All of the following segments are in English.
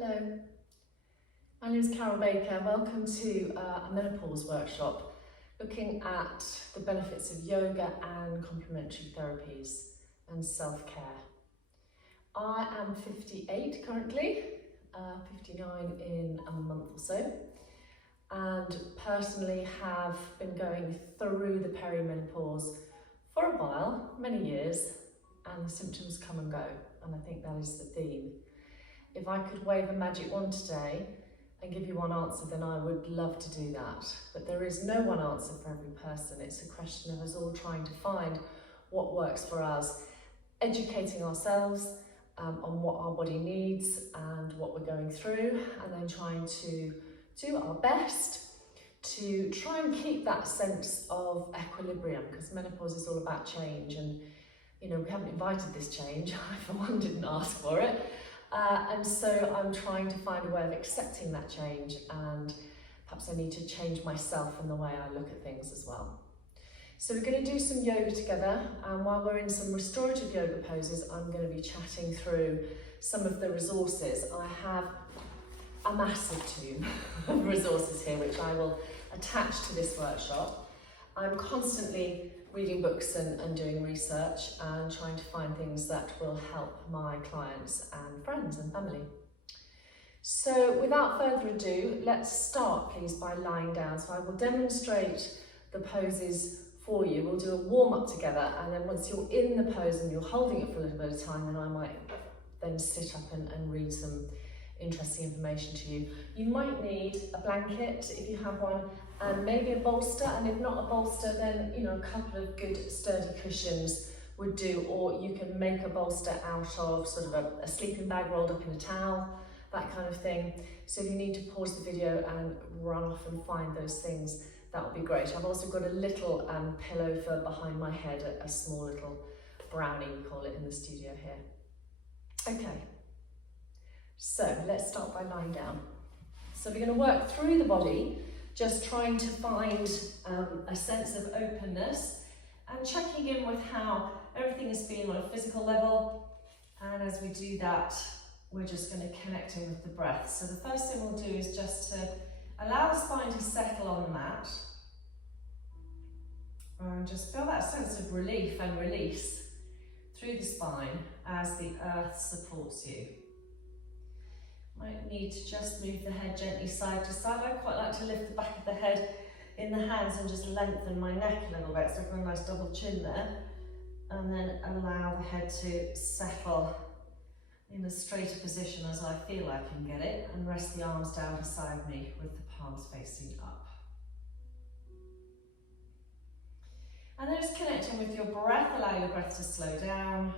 Hello, my name is Carol Baker. Welcome to a menopause workshop looking at the benefits of yoga and complementary therapies and self-care. I am 58 currently, 59 in a month or so, and personally have been going through the perimenopause for a while, many years, and the symptoms come and go, and I think that is the theme. If I could wave a magic wand today and give you one answer, then I would love to do that. But there is no one answer for every person. It's a question of us all trying to find what works for us, educating ourselves on what our body needs and what we're going through, and then trying to do our best to try and keep that sense of equilibrium, because menopause is all about change, and you know, we haven't invited this change. I for one didn't ask for it. And so I'm trying to find a way of accepting that change, and perhaps I need to change myself and the way I look at things as well. So we're going to do some yoga together, and while we're in some restorative yoga poses, I'm going to be chatting through some of the resources. I have a massive tomb of resources here which I will attach to this workshop. I'm constantly reading books and doing research and trying to find things that will help my clients and friends and family. So without further ado, let's start please by lying down. So I will demonstrate the poses for you. We'll do a warm-up together, and then once you're in the pose and you're holding it for a little bit of time, then I might then sit up and read some interesting information to you. You might need a blanket if you have one, and maybe a bolster, and if not a bolster, then you know, a couple of good sturdy cushions would do, or you can make a bolster out of sort of a sleeping bag rolled up in a towel, that kind of thing. So if you need to pause the video and run off and find those things, that would be great. I've also got a little pillow for behind my head, a small little brownie we call it in the studio here. Okay, so let's start by lying down. So we're going to work through the body, just trying to find a sense of openness and checking in with how everything is feeling on a physical level. And as we do that, we're just going to connect in with the breath. So the first thing we'll do is just to allow the spine to settle on the mat. And just feel that sense of relief and release through the spine as the earth supports you. Might need to just move the head gently side to side. I quite like to lift the back of the head in the hands and just lengthen my neck a little bit, so I've got a nice double chin there. And then allow the head to settle in a straighter position as I feel I can get it, and rest the arms down beside me with the palms facing up. And then just connecting with your breath, allow your breath to slow down.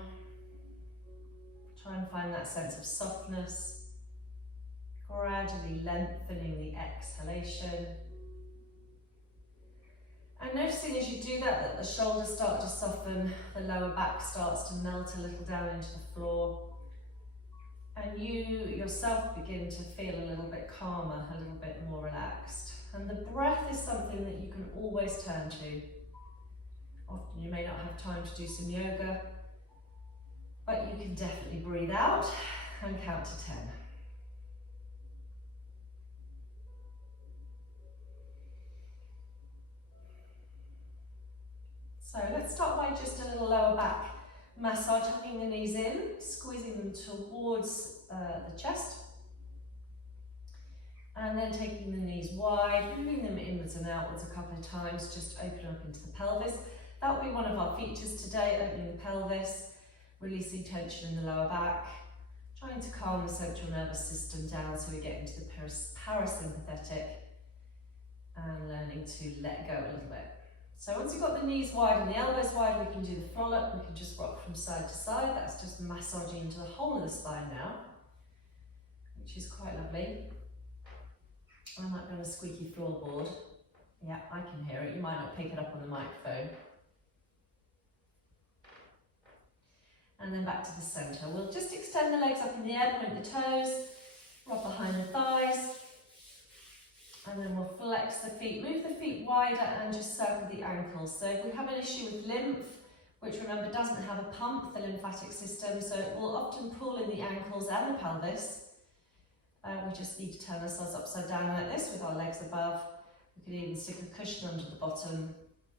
Try and find that sense of softness. Gradually lengthening the exhalation. And noticing as you do that the shoulders start to soften, the lower back starts to melt a little down into the floor. And you yourself begin to feel a little bit calmer, a little bit more relaxed. And the breath is something that you can always turn to. Often you may not have time to do some yoga, but you can definitely breathe out and count to 10. So let's start by just a little lower back massage, tucking the knees in, squeezing them towards the chest, and then taking the knees wide, moving them inwards and outwards a couple of times, just open up into the pelvis. That will be one of our features today, opening the pelvis, releasing tension in the lower back, trying to calm the central nervous system down so we get into the parasympathetic, and learning to let go a little bit. So once you've got the knees wide and the elbows wide, we can do the frolic. We can just rock from side to side. That's just massaging into the whole of the spine now, which is quite lovely. I might be on a squeaky floorboard. Yeah, I can hear it. You might not pick it up on the microphone. And then back to the centre. We'll just extend the legs up in the air, point the toes, rub behind the thighs. And then we'll flex the feet, move the feet wider and just circle the ankles. So if we have an issue with lymph, which remember doesn't have a pump, the lymphatic system, so it will often pull in the ankles and the pelvis. We just need to turn ourselves upside down like this with our legs above. We could even stick a cushion under the bottom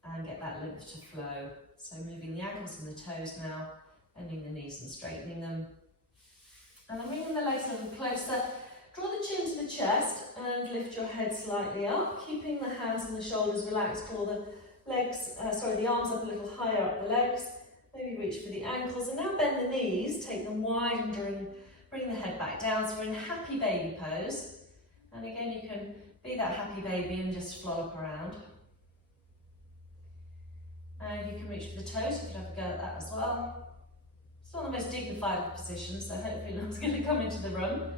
and get that lymph to flow. So moving the ankles and the toes now, bending the knees and straightening them. And then bringing the legs a little closer. Draw the chin to the chest and lift your head slightly up, keeping the hands and the shoulders relaxed. Draw the the arms up a little higher up the legs. Maybe reach for the ankles, and now bend the knees, take them wide and bring the head back down. So we're in happy baby pose. And again, you can be that happy baby and just flollop around. And you can reach for the toes, you can have a go at that as well. It's not the most dignified of positions, so hopefully no one's going to come into the room.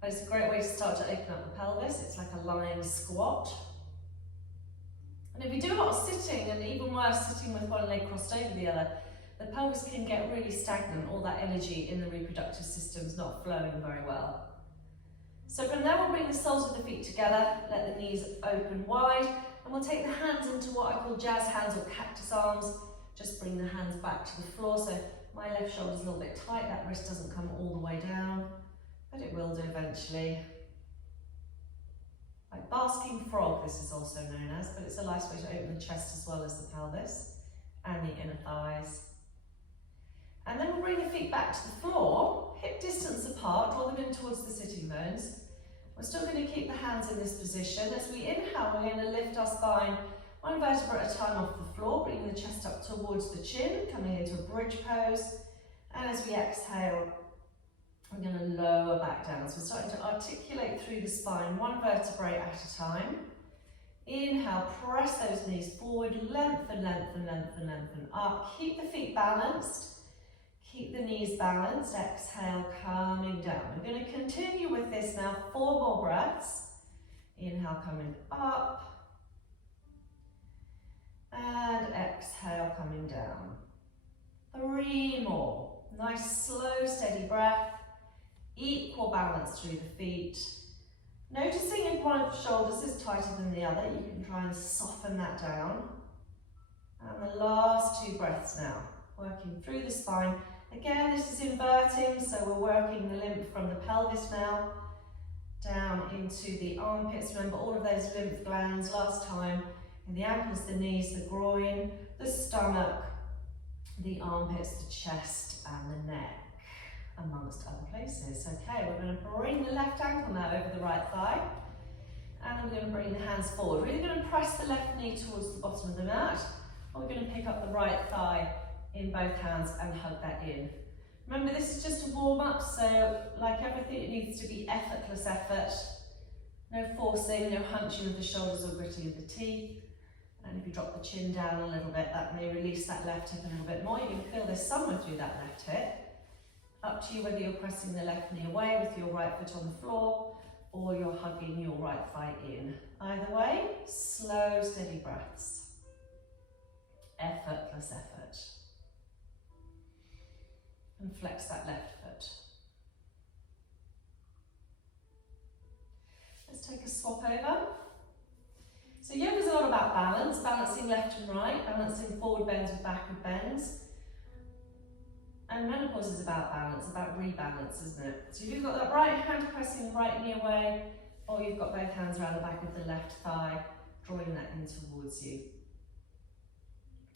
But it's a great way to start to open up the pelvis. It's like a lying squat. And if we do a lot of sitting, and even worse, sitting with one leg crossed over the other, the pelvis can get really stagnant. All that energy in the reproductive system is not flowing very well. So from there, we'll bring the soles of the feet together, let the knees open wide, and we'll take the hands into what I call jazz hands or cactus arms. Just bring the hands back to the floor. So my left shoulder's a little bit tight, that wrist doesn't come all the way down, but it will do eventually. Like basking frog, this is also known as, but it's a nice way to open the chest as well as the pelvis and the inner thighs. And then we'll bring the feet back to the floor, hip distance apart, draw them in towards the sitting bones. We're still going to keep the hands in this position. As we inhale, we're going to lift our spine one vertebra at a time off the floor, bringing the chest up towards the chin, coming into a bridge pose. And as we exhale, we're going to lower back down. So we're starting to articulate through the spine, one vertebrae at a time. Inhale, press those knees forward, lengthen, lengthen, lengthen, lengthen up. Keep the feet balanced. Keep the knees balanced. Exhale, coming down. We're going to continue with this now, 4 more breaths. Inhale, coming up. And exhale, coming down. 3 more. Nice, slow, steady breath. Equal balance through the feet. Noticing if one of the shoulders is tighter than the other, you can try and soften that down. And the last 2 breaths now, working through the spine. Again, this is inverting, so we're working the lymph from the pelvis now, down into the armpits. Remember all of those lymph glands last time, in the ankles, the knees, the groin, the stomach, the armpits, the chest and the neck, amongst other places. Okay, we're going to bring the left ankle now over the right thigh, and we're going to bring the hands forward. We're either going to press the left knee towards the bottom of the mat, or we're going to pick up the right thigh in both hands and hug that in. Remember, this is just a warm-up, so like everything, it needs to be effortless effort. No forcing, no hunching of the shoulders or gritting of the teeth. And if you drop the chin down a little bit, that may release that left hip a little bit more. You can feel this somewhere through that left hip. Up to you whether you're pressing the left knee away with your right foot on the floor, or you're hugging your right thigh in. Either way, slow, steady breaths. Effortless effort. And flex that left foot. Let's take a swap over. So yoga is a lot about balance, balancing left and right, balancing forward bends with backward bends. And menopause is about balance, about rebalance, isn't it? So you've got that right hand pressing the right knee away, or you've got both hands around the back of the left thigh, drawing that in towards you.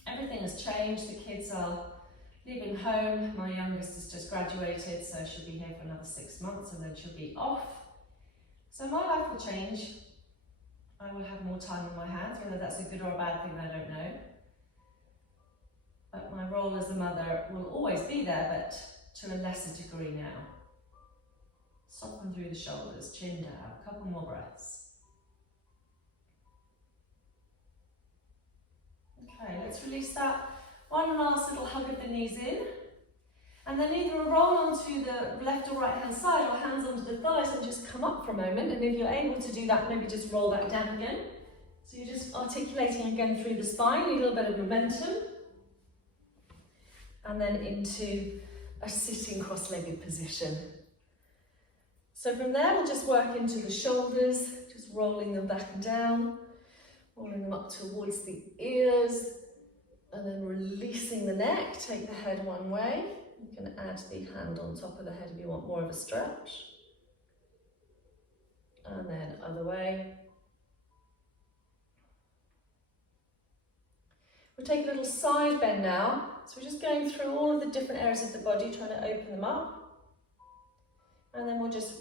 Everything has changed. The kids are leaving home. My youngest has just graduated, so she'll be here for another 6 months and then she'll be off. So my life will change. I will have more time on my hands. Whether that's a good or a bad thing, I don't know. But my role as a mother will always be there, but to a lesser degree now. Soften through the shoulders, chin down, a couple more breaths. Okay, let's release that. One last little hug of the knees in. And then either roll onto the left or right hand side, or hands onto the thighs and just come up for a moment. And if you're able to do that, maybe just roll back down again. So you're just articulating again through the spine, need a little bit of momentum. And then into a sitting cross-legged position. So from there, we'll just work into the shoulders, just rolling them back and down, rolling them up towards the ears, and then releasing the neck. Take the head one way. You can add the hand on top of the head if you want more of a stretch. And then other way. We'll take a little side bend now. So we're just going through all of the different areas of the body, trying to open them up. And then we'll just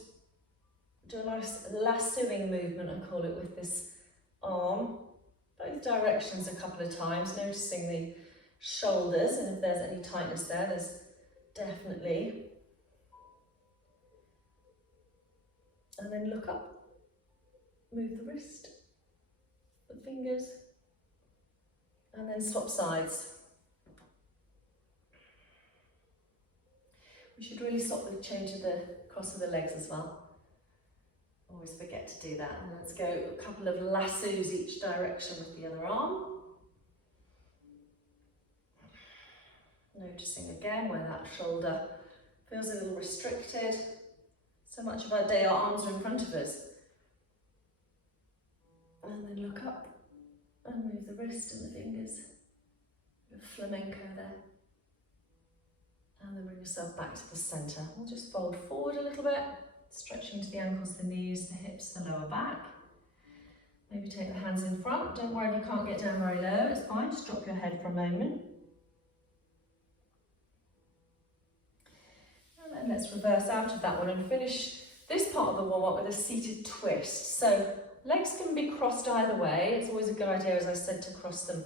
do a nice lassoing movement, I call it, with this arm. Both directions a couple of times, noticing the shoulders, and if there's any tightness there, there's definitely. And then look up, move the wrist, the fingers, and then swap sides. We should really stop the change of the cross of the legs as well. Always forget to do that. And let's go a couple of lassos each direction with the other arm. Noticing again where that shoulder feels a little restricted. So much of our day, our arms are in front of us. And then look up and move the wrist and the fingers. A bit of flamenco there. And then bring yourself back to the centre. We'll just fold forward a little bit, stretching to the ankles, the knees, the hips, the lower back. Maybe take the hands in front. Don't worry if you can't get down very low, it's fine, just drop your head for a moment. And then let's reverse out of that one and finish this part of the warm-up with a seated twist. So legs can be crossed either way. It's always a good idea, as I said, to cross them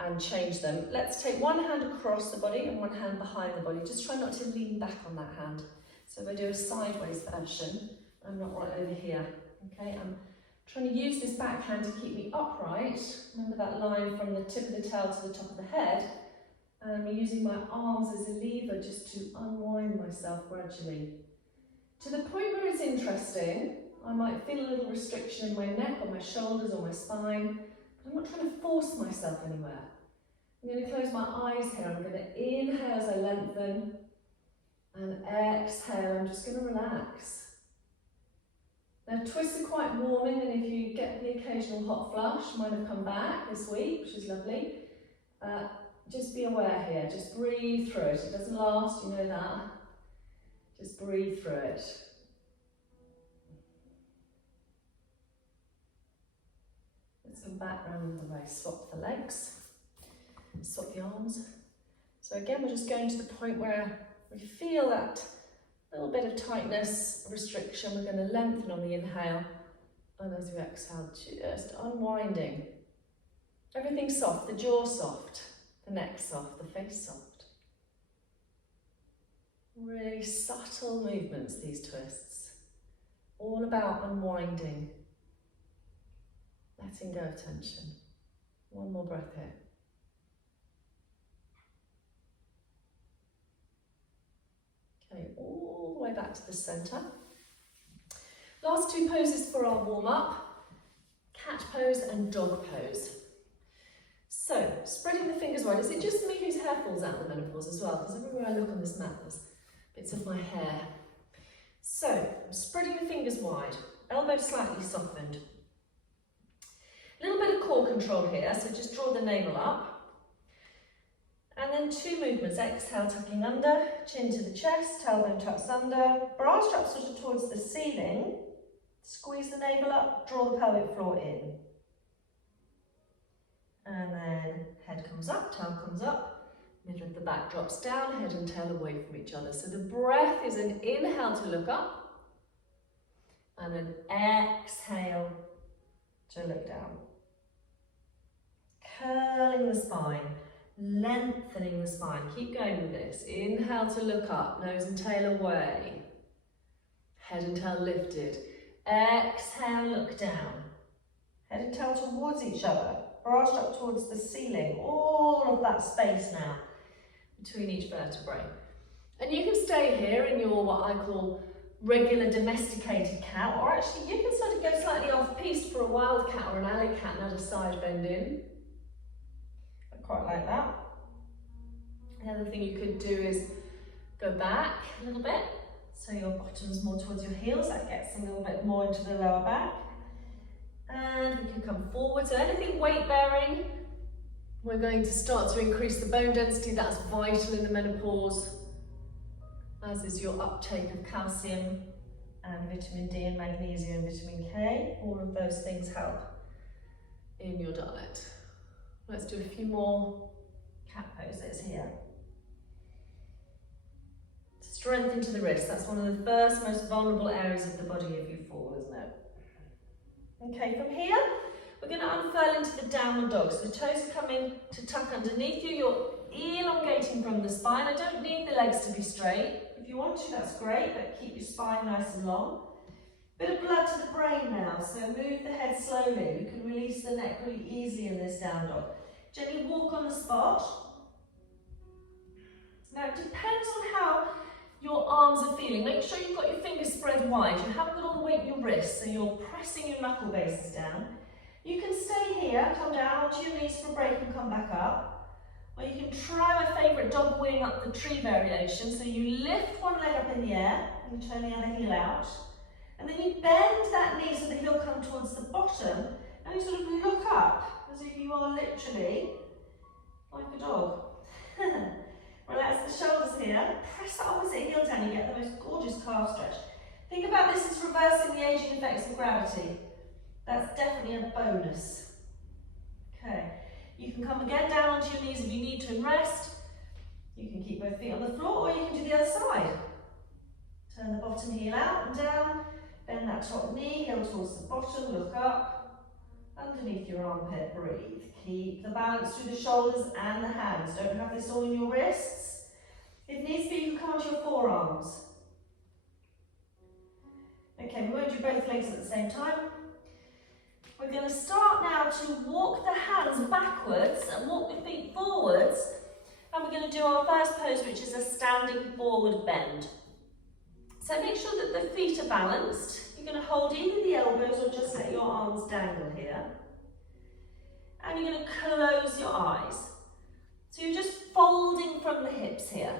and change them. Let's take one hand across the body and one hand behind the body. Just try not to lean back on that hand. So if I do a sideways version, I'm not right over here. Okay, I'm trying to use this back hand to keep me upright. Remember that line from the tip of the tail to the top of the head. And I'm using my arms as a lever just to unwind myself gradually. To the point where it's interesting, I might feel a little restriction in my neck or my shoulders or my spine. But I'm not trying to force myself anywhere. I'm going to close my eyes here. I'm going to inhale as I lengthen and exhale. I'm just going to relax. Now twists are quite warming, and if you get the occasional hot flush, might have come back this week, which is lovely. Just be aware here. Just breathe through it. It doesn't last, you know that. Just breathe through it. Let's come back round the way, swap the legs, swap the arms. So again, we're just going to the point where we feel that little bit of tightness, restriction. We're going to lengthen on the inhale, and as we exhale, just unwinding. Everything soft, the jaw soft, the neck soft, the face soft. Really subtle movements, these twists. All about unwinding. Letting go of tension. One more breath here. Okay, all the way back to the centre. Last two poses for our warm-up. Cat pose and dog pose. So, spreading the fingers wide. Is it just me whose hair falls out in the menopause as well? Because everywhere I look on this mat, there's bits of my hair. So, I'm spreading the fingers wide. Elbows slightly softened. A little bit of core control here, so just draw the navel up. And then two movements. Exhale, tucking under, chin to the chest, tailbone tucks under, bra strap sort of towards the ceiling. Squeeze the navel up, draw the pelvic floor in. And then head comes up, tail comes up, middle of the back drops down, head and tail away from each other. So the breath is an inhale to look up, and an exhale to look down. Curling the spine, lengthening the spine. Keep going with this. Inhale to look up, nose and tail away. Head and tail lifted. Exhale, look down. Head and tail towards each other. Bra strap towards the ceiling. All of that space now between each vertebrae. And you can stay here in your, what I call, regular domesticated cat, or actually you can sort of go slightly off-piste for a wild cat or an alley cat and add a side bend in. I quite like that. The other thing you could do is go back a little bit, so your bottom's more towards your heels. That gets a little bit more into the lower back. And we can come forward. So anything weight bearing, we're going to start to increase the bone density. That's vital in the menopause, as is your uptake of calcium. and vitamin D and magnesium and vitamin K. All of those things help in your diet. Let's do a few more cat poses here. Strength into the wrist. That's one of the first most vulnerable areas of the body if you fall, isn't it? Okay, from here, we're going to unfurl into the downward dog. So the toes are coming to tuck underneath you. You're elongating from the spine. I don't need the legs to be straight. If you want to, that's great, but keep your spine nice and long. Bit of blood to the brain now, so move the head slowly. You can release the neck really easily in this down dog. Gently walk on the spot. Now it depends on how your arms are feeling. Make sure you've got your fingers spread wide. You haven't got all the weight in your wrists, so you're pressing your knuckle bases down. You can stay here, come down onto your knees for a break and come back up. Or you can try my favourite dog wing up the tree variation. So you lift one leg up in the air and turn the other heel out. And then you bend that knee so the heel comes towards the bottom. And you sort of look up as if you are literally like a dog. Relax the shoulders here. Press the opposite heel down. You get the most gorgeous calf stretch. Think about this as reversing the aging effects of gravity. That's definitely a bonus. Okay, you can come again down onto your knees if you need to and rest. You can keep both feet on the floor or you can do the other side. Turn the bottom heel out and down. Bend that top knee, heel towards the bottom, look up. Underneath your armpit, breathe. Keep the balance through the shoulders and the hands. Don't have this all in your wrists. If needs be, you can come onto your forearms. Okay, we won't do both legs at the same time. We're going to start now to walk the hands backwards and walk the feet forwards. And we're going to do our first pose, which is a standing forward bend. So make sure that the feet are balanced. You're going to hold either the elbows or just let your arms dangle here. And you're going to close your eyes. So you're just folding from the hips here.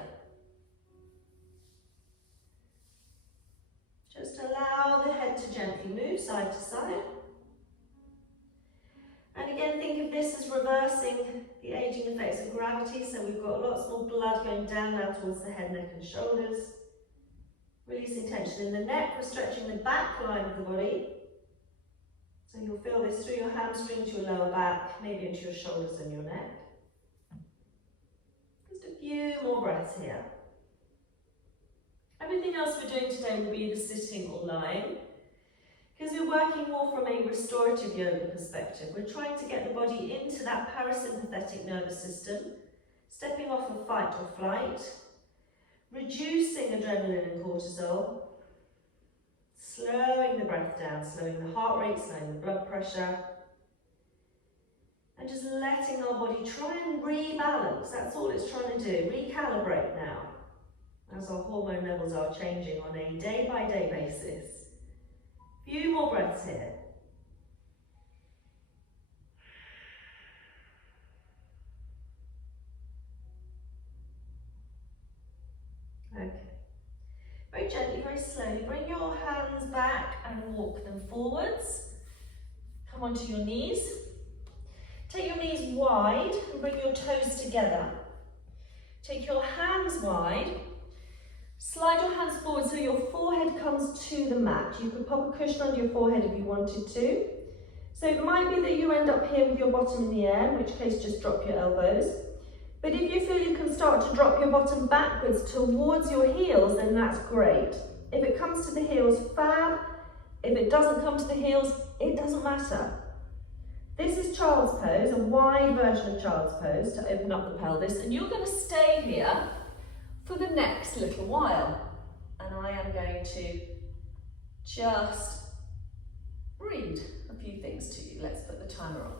Just allow the head to gently move side to side. And again, think of this as reversing the aging effects of gravity. So we've got lots more blood going down now towards the head, neck and shoulders. Releasing tension in the neck, we're stretching the back line of the body. So you'll feel this through your hamstrings, your lower back, maybe into your shoulders and your neck. Just a few more breaths here. Everything else we're doing today will be either sitting or lying, because we're working more from a restorative yoga perspective. We're trying to get the body into that parasympathetic nervous system, stepping off of fight or flight, reducing adrenaline and cortisol, slowing the breath down, slowing the heart rate, slowing the blood pressure, and just letting our body try and rebalance. That's all it's trying to do, recalibrate now, as our hormone levels are changing on a day-by-day basis. Few more breaths here. Okay. Very gently, very slowly, bring your hands back and walk them forwards. Come onto your knees. Take your knees wide and bring your toes together. Take your hands wide. Slide your hands forward so your forehead comes to the mat. You could pop a cushion under your forehead if you wanted to. So it might be that you end up here with your bottom in the air, in which case just drop your elbows. But if you feel you can start to drop your bottom backwards towards your heels, then that's great. If it comes to the heels, fab. If it doesn't come to the heels, it doesn't matter. This is child's pose, a wide version of child's pose to open up the pelvis, and you're going to stay here for the next little while. And I am going to just read a few things to you. Let's put the timer on.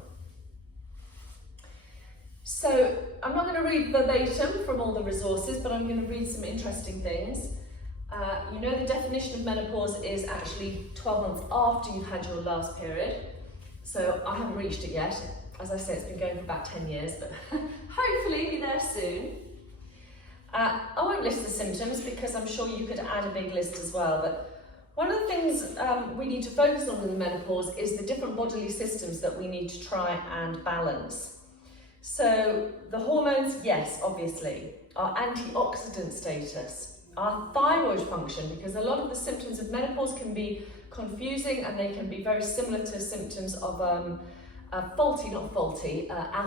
So I'm not going to read verbatim from all the resources, but I'm going to read some interesting things. You know, the definition of menopause is actually 12 months after you've had your last period. So I haven't reached it yet. As I say, it's been going for about 10 years, but hopefully be there soon. I won't list the symptoms because I'm sure you could add a big list as well, but one of the things we need to focus on in the menopause is the different bodily systems that we need to try and balance. So the hormones, yes, obviously. Our antioxidant status, our thyroid function, because a lot of the symptoms of menopause can be confusing and they can be very similar to symptoms of out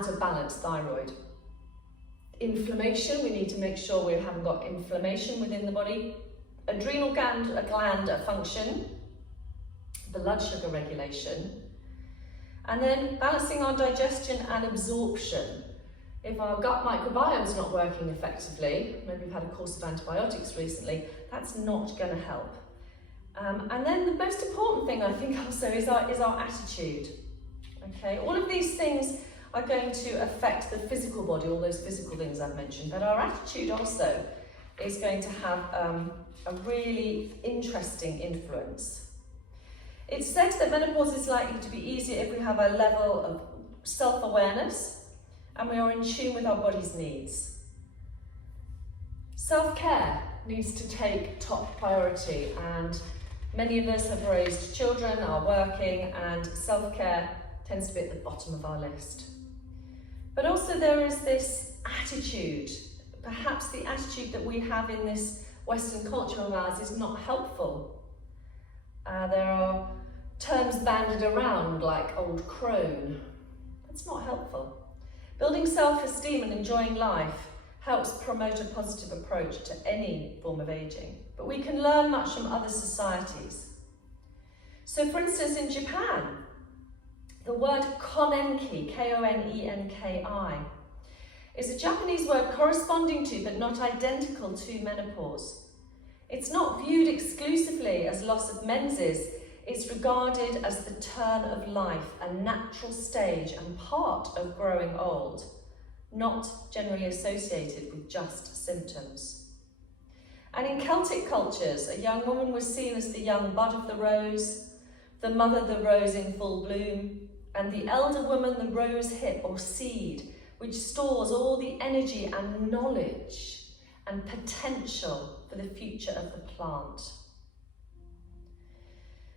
of balance thyroid. Inflammation, we need to make sure we haven't got inflammation within the body. Adrenal gland function, blood sugar regulation, and then balancing our digestion and absorption. If our gut microbiome is not working effectively, maybe we've had a course of antibiotics recently, that's not going to help. And then the most important thing I think also is our attitude. Okay, all of these things are going to affect the physical body, all those physical things I've mentioned, but our attitude also is going to have a really interesting influence. It's said that menopause is likely to be easier if we have a level of self-awareness and we are in tune with our body's needs. Self-care needs to take top priority, and many of us have raised children, are working, and self-care tends to be at the bottom of our list. But also there is this attitude. Perhaps the attitude that we have in this Western culture of ours is not helpful. There are terms banded around like old crone. That's not helpful. Building self-esteem and enjoying life helps promote a positive approach to any form of aging. But we can learn much from other societies. So for instance, in Japan, the word konenki, K-O-N-E-N-K-I, is a Japanese word corresponding to but not identical to menopause. It's not viewed exclusively as loss of menses, it's regarded as the turn of life, a natural stage and part of growing old, not generally associated with just symptoms. And in Celtic cultures, a young woman was seen as the young bud of the rose, the mother the rose in full bloom, and the elder woman the rose hip or seed, which stores all the energy and knowledge and potential for the future of the plant.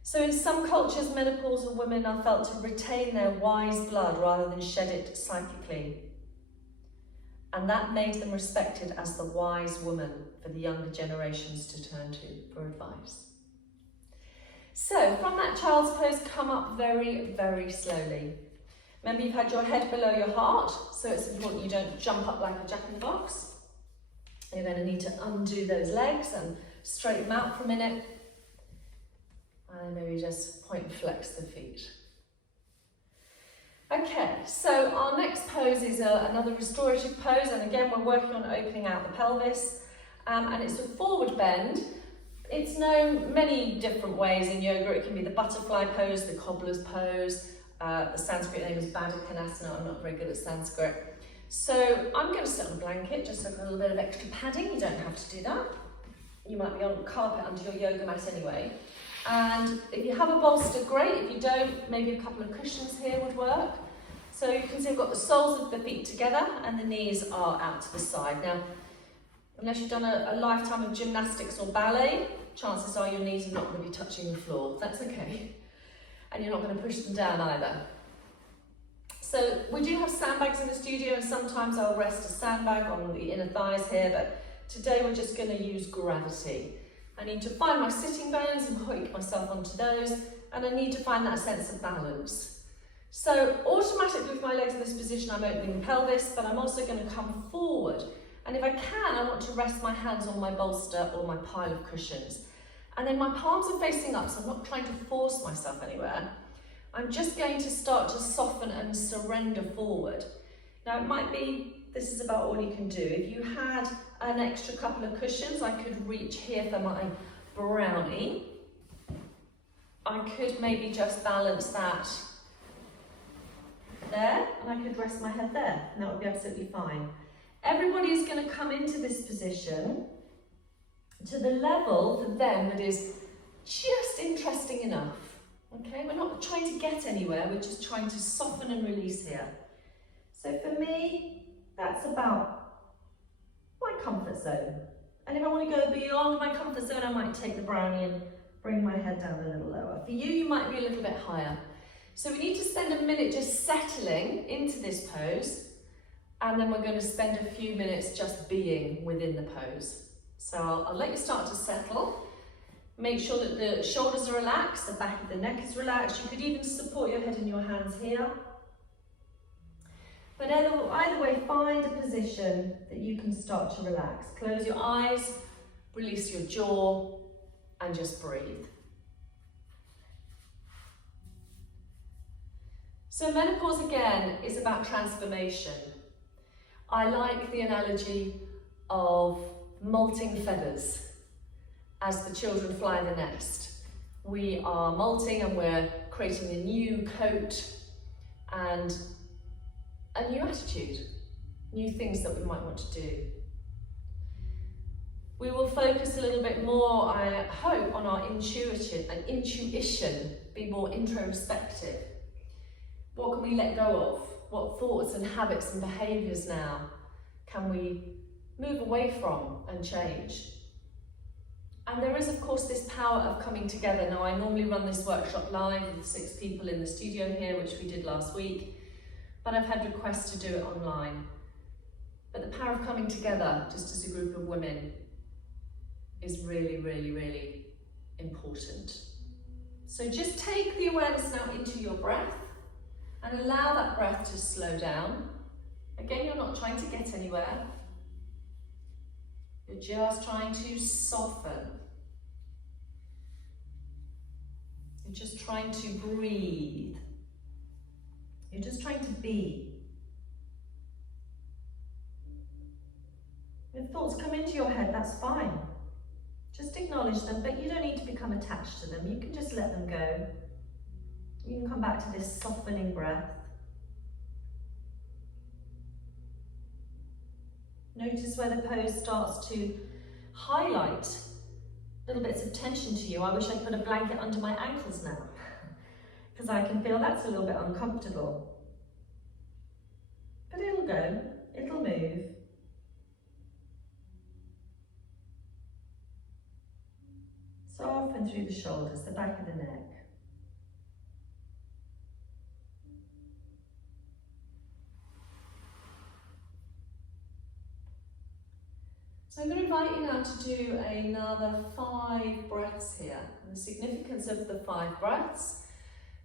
So in some cultures, menopausal women are felt to retain their wise blood rather than shed it psychically. And that made them respected as the wise woman for the younger generations to turn to for advice. So from that child's pose, come up very, very slowly. Remember, you've had your head below your heart, so it's important you don't jump up like a jack-in-the-box. You're going to need to undo those legs and straighten them out for a minute. And maybe just point and flex the feet. Okay, so our next pose is another restorative pose, and again we're working on opening out the pelvis, and it's a forward bend. It's known many different ways in yoga. It can be the butterfly pose, the cobbler's pose, the Sanskrit name is Baddha-Konasana. I'm not very good at Sanskrit. So I'm going to sit on a blanket, just so I've got a little bit of extra padding. You don't have to do that. You might be on carpet under your yoga mat anyway. And if you have a bolster, great. If you don't, maybe a couple of cushions here would work. So you can see I've got the soles of the feet together and the knees are out to the side. Now, unless you've done a lifetime of gymnastics or ballet, chances are your knees are not going to be touching the floor. That's okay. And you're not going to push them down either. So we do have sandbags in the studio, and sometimes I'll rest a sandbag on the inner thighs here, but today we're just going to use gravity. I need to find my sitting bones and hoik myself onto those, and I need to find that sense of balance. So automatically with my legs in this position, I'm opening the pelvis, but I'm also going to come forward. And if I can, I want to rest my hands on my bolster or my pile of cushions. And then my palms are facing up, so I'm not trying to force myself anywhere. I'm just going to start to soften and surrender forward. Now it might be, this is about all you can do. If you had an extra couple of cushions, I could reach here for my brownie. I could maybe just balance that there, and I could rest my head there, and that would be absolutely fine. Everybody is going to come into this position to the level for them that is just interesting enough. Okay, we're not trying to get anywhere, we're just trying to soften and release here. So for me, that's about my comfort zone. And if I want to go beyond my comfort zone, I might take the brownie and bring my head down a little lower. For you, you might be a little bit higher. So we need to spend a minute just settling into this pose, and then we're going to spend a few minutes just being within the pose. So I'll let you start to settle. Make sure that the shoulders are relaxed, the back of the neck is relaxed. You could even support your head in your hands here. But either way, find a position that you can start to relax. Close your eyes, release your jaw, and just breathe. So menopause again is about transformation. I like the analogy of molting feathers as the children fly the nest. We are molting and we're creating a new coat and a new attitude, new things that we might want to do. We will focus a little bit more, I hope, on our intuition, be more introspective. What can we let go of? What thoughts and habits and behaviours now can we move away from and change? And there is, of course, this power of coming together. Now, I normally run this workshop live with 6 people in the studio here, which we did last week, but I've had requests to do it online. But the power of coming together, just as a group of women, is really, really, really important. So just take the awareness now into your breath and allow that breath to slow down. Again, you're not trying to get anywhere. You're just trying to soften. You're just trying to breathe. You're just trying to be. If thoughts come into your head, that's fine. Just acknowledge them, but you don't need to become attached to them. You can just let them go. You can come back to this softening breath. Notice where the pose starts to highlight little bits of tension to you. I wish I put a blanket under my ankles now, because I can feel that's a little bit uncomfortable. But it'll go, it'll move. Soften through the shoulders, the back of the neck. So I'm going to invite you now to do another 5 breaths here. And the significance of the 5 breaths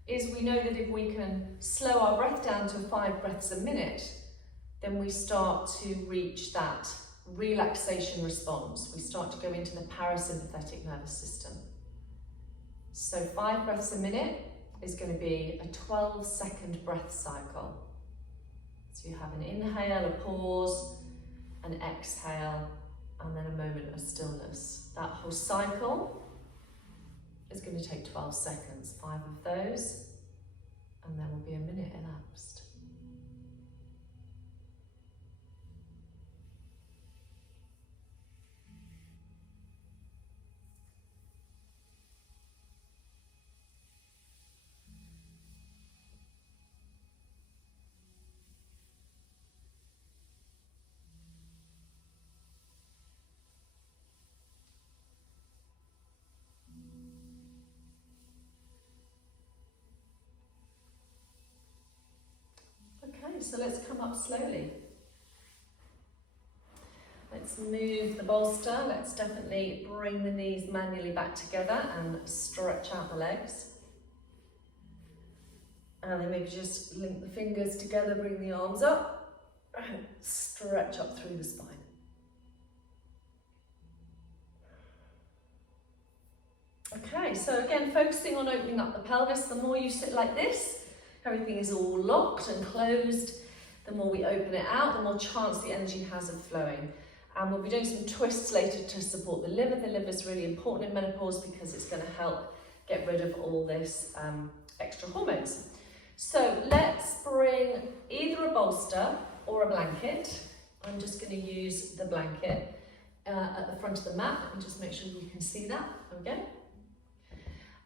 is we know that if we can slow our breath down to 5 breaths a minute, then we start to reach that relaxation response. We start to go into the parasympathetic nervous system. So 5 breaths a minute is going to be a 12-second breath cycle. So you have an inhale, a pause, an exhale, and then a moment of stillness. That whole cycle is going to take 12 seconds, 5 of those, and then will be a minute elapsed. Okay, so let's come up slowly. Let's move the bolster. Let's definitely bring the knees manually back together and stretch out the legs. And then maybe just link the fingers together, bring the arms up, and stretch up through the spine. Okay, so again, focusing on opening up the pelvis. The more you sit like this, everything is all locked and closed. The more we open it out, the more chance the energy has of flowing. And we'll be doing some twists later to support the liver. The liver is really important in menopause because it's going to help get rid of all this extra hormones. So let's bring either a bolster or a blanket. I'm just going to use the blanket at the front of the mat. Let me just make sure you can see that. There we go.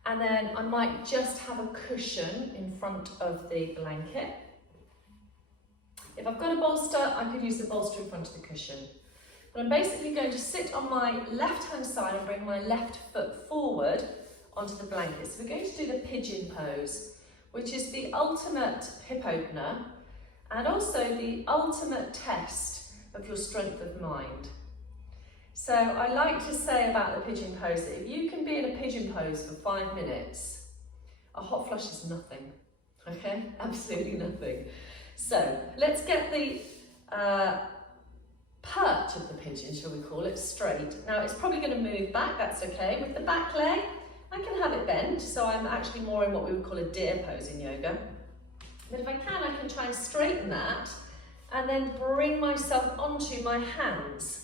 And then I might just have a cushion in front of the blanket. If I've got a bolster, I could use the bolster in front of the cushion. But I'm basically going to sit on my left-hand side and bring my left foot forward onto the blanket. So we're going to do the pigeon pose, which is the ultimate hip opener and also the ultimate test of your strength of mind. So I like to say about the pigeon pose that if you can be in a pigeon pose for 5 minutes, a hot flush is nothing, okay? Absolutely nothing. So let's get the perch of the pigeon, shall we call it, straight. Now it's probably going to move back, that's okay. With the back leg, I can have it bent, so I'm actually more in what we would call a deer pose in yoga. But if I can try and straighten that and then bring myself onto my hands.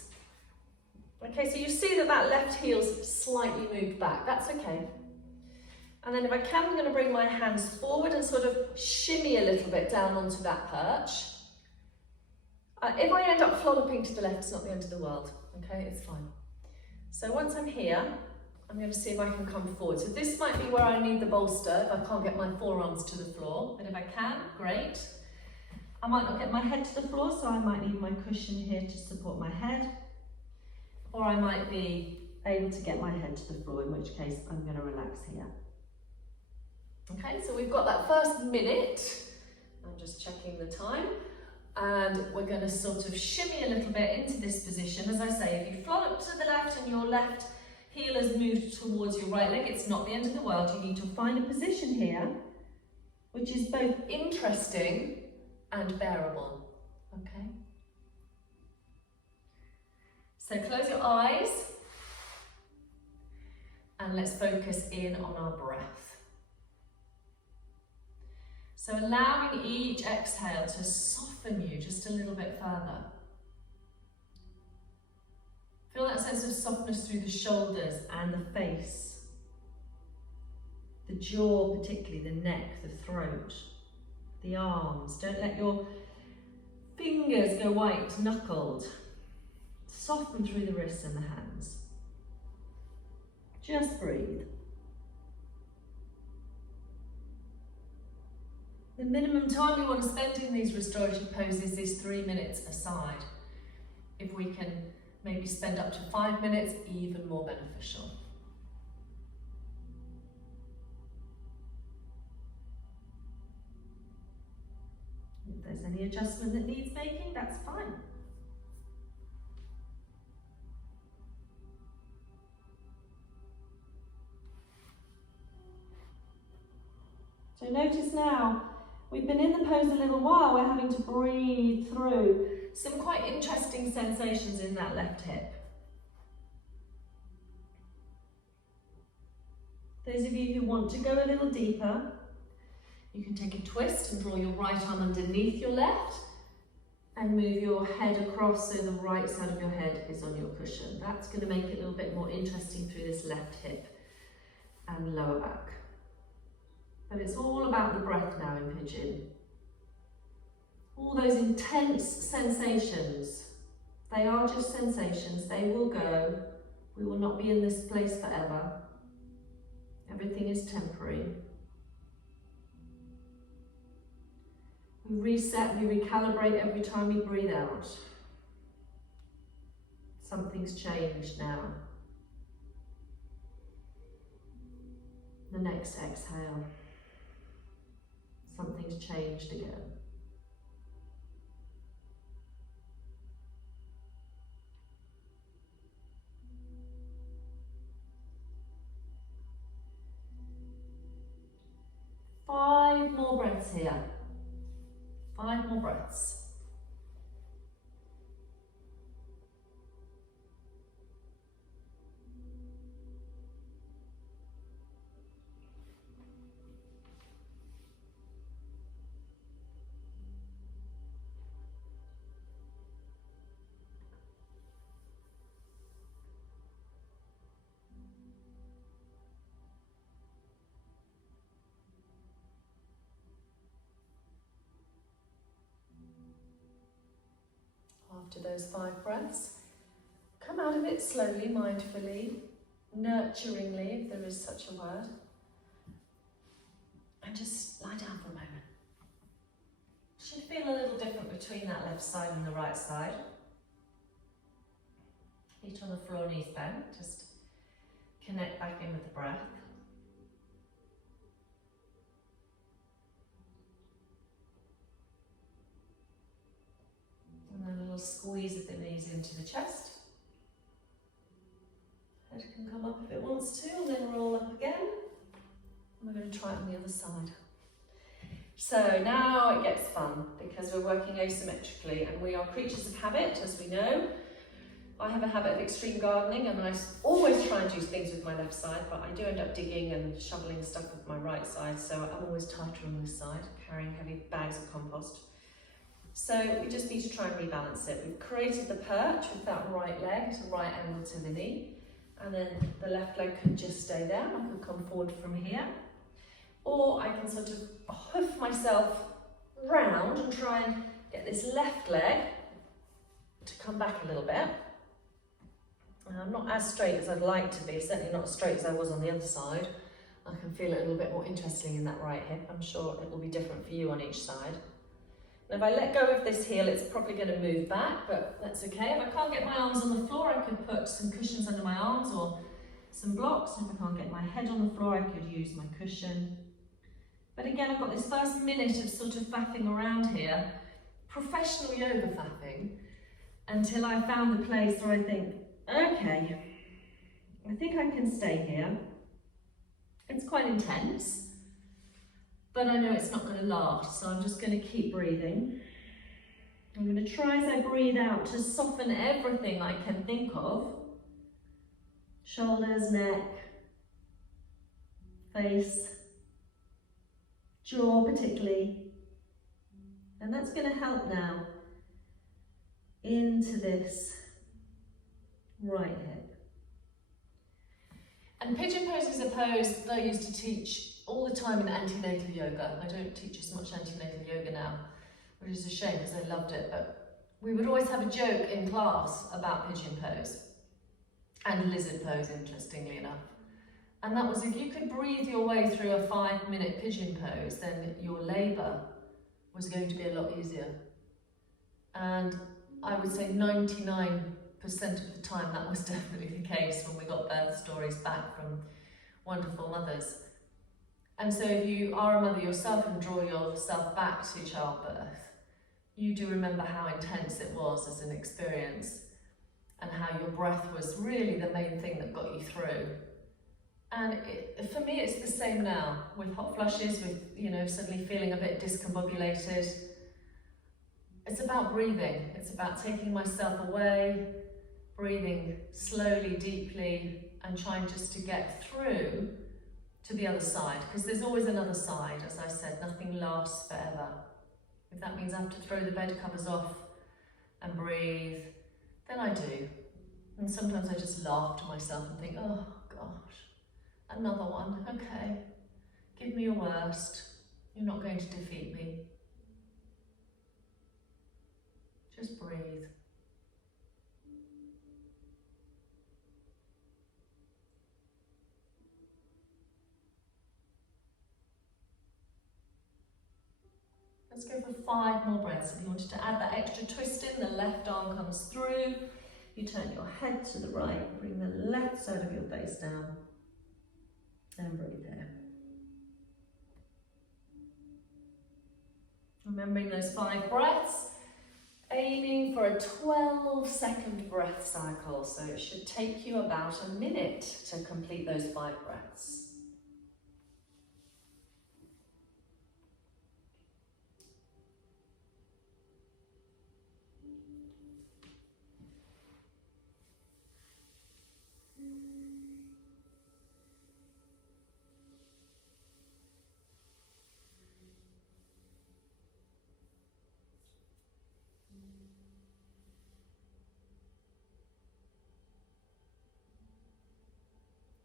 Okay, so you see that that left heel's slightly moved back, that's okay. And then if I can, I'm going to bring my hands forward and sort of shimmy a little bit down onto that perch. If I end up flopping to the left, it's not the end of the world, okay, it's fine. So once I'm here, I'm going to see if I can come forward. So this might be where I need the bolster if I can't get my forearms to the floor, but if I can, great. I might not get my head to the floor, so I might need my cushion here to support my head. Or I might be able to get my head to the floor, in which case I'm going to relax here. Okay, so we've got that first minute. I'm just checking the time. And we're going to sort of shimmy a little bit into this position. As I say, if you flop to the left and your left heel has moved towards your right leg, it's not the end of the world. You need to find a position here which is both interesting and bearable. Okay? So close your eyes and let's focus in on our breath. So allowing each exhale to soften you just a little bit further. Feel that sense of softness through the shoulders and the face. The jaw particularly, the neck, the throat, the arms. Don't let your fingers go white knuckled. Soften through the wrists and the hands. Just breathe. The minimum time we want to spend in these restorative poses is 3 minutes aside. If we can maybe spend up to 5 minutes, even more beneficial. If there's any adjustment that needs making, that's fine. So notice now, we've been in the pose a little while, we're having to breathe through some quite interesting sensations in that left hip. Those of you who want to go a little deeper, you can take a twist and draw your right arm underneath your left and move your head across so the right side of your head is on your cushion. That's going to make it a little bit more interesting through this left hip and lower back. But it's all about the breath now in pigeon. All those intense sensations, they are just sensations, they will go. We will not be in this place forever. Everything is temporary. We reset, we recalibrate every time we breathe out. Something's changed now. The next exhale. Something's changed again. Five more breaths here. 5 more breaths. After those 5 breaths, come out of it slowly, mindfully, nurturingly, if there is such a word, and just lie down for a moment. Should feel a little different between that left side and the right side. Feet on the floor, knees bent, just connect back in with the breath. And then a little squeeze of the knees into the chest. come up if it wants to, and then roll up again. And we're going to try it on the other side. So now it gets fun because we're working asymmetrically and we are creatures of habit, as we know. I have a habit of extreme gardening and I always try and do things with my left side, but I do end up digging and shoveling stuff with my right side, so I'm always tighter on this side, carrying heavy bags of compost. So we just need to try and rebalance it. We've created the perch with that right leg at a right angle to the knee, and then the left leg could just stay there. I could come forward from here, or I can sort of hoof myself round and try and get this left leg to come back a little bit. I'm not as straight as I'd like to be, certainly not as straight as I was on the other side. I can feel it a little bit more interesting in that right hip. I'm sure it will be different for you on each side. And if I let go of this heel, it's probably going to move back, but that's okay. If I can't get my arms on the floor, I could put some cushions under my arms or some blocks. If I can't get my head on the floor, I could use my cushion. But again, I've got this first minute of sort of faffing around here, professional yoga faffing, until I found the place where I think, okay, I think I can stay here. It's quite intense, but I know it's not going to last, so I'm just going to keep breathing. I'm going to try as I breathe out to soften everything I can think of. Shoulders, neck, face, jaw particularly. And that's going to help now into this right hip. And pigeon pose is a pose that I used to teach all the time in antenatal yoga. I don't teach as much antenatal yoga now, which is a shame because I loved it, but we would always have a joke in class about pigeon pose and lizard pose, interestingly enough. And that was, if you could breathe your way through a 5-minute pigeon pose, then your labour was going to be a lot easier. And I would say 99% of the time that was definitely the case when we got birth stories back from wonderful mothers. And so if you are a mother yourself and draw yourself back to childbirth, you do remember how intense it was as an experience and how your breath was really the main thing that got you through. And for me, it's the same now with hot flushes, with, you know, suddenly feeling a bit discombobulated. It's about breathing. It's about taking myself away, breathing slowly, deeply, and trying just to get through to the other side, because there's always another side. As I said, nothing lasts forever. If that means I have to throw the bed covers off and breathe, then I do. And sometimes I just laugh to myself and think, oh gosh, another one, okay. Give me your worst. You're not going to defeat me. Just breathe. Let's go for 5 more breaths. If you wanted to add that extra twist in, the left arm comes through. You turn your head to the right, bring the left side of your face down, and breathe here. Remembering those 5 breaths, aiming for a 12-second breath cycle, so it should take you about a minute to complete those 5 breaths.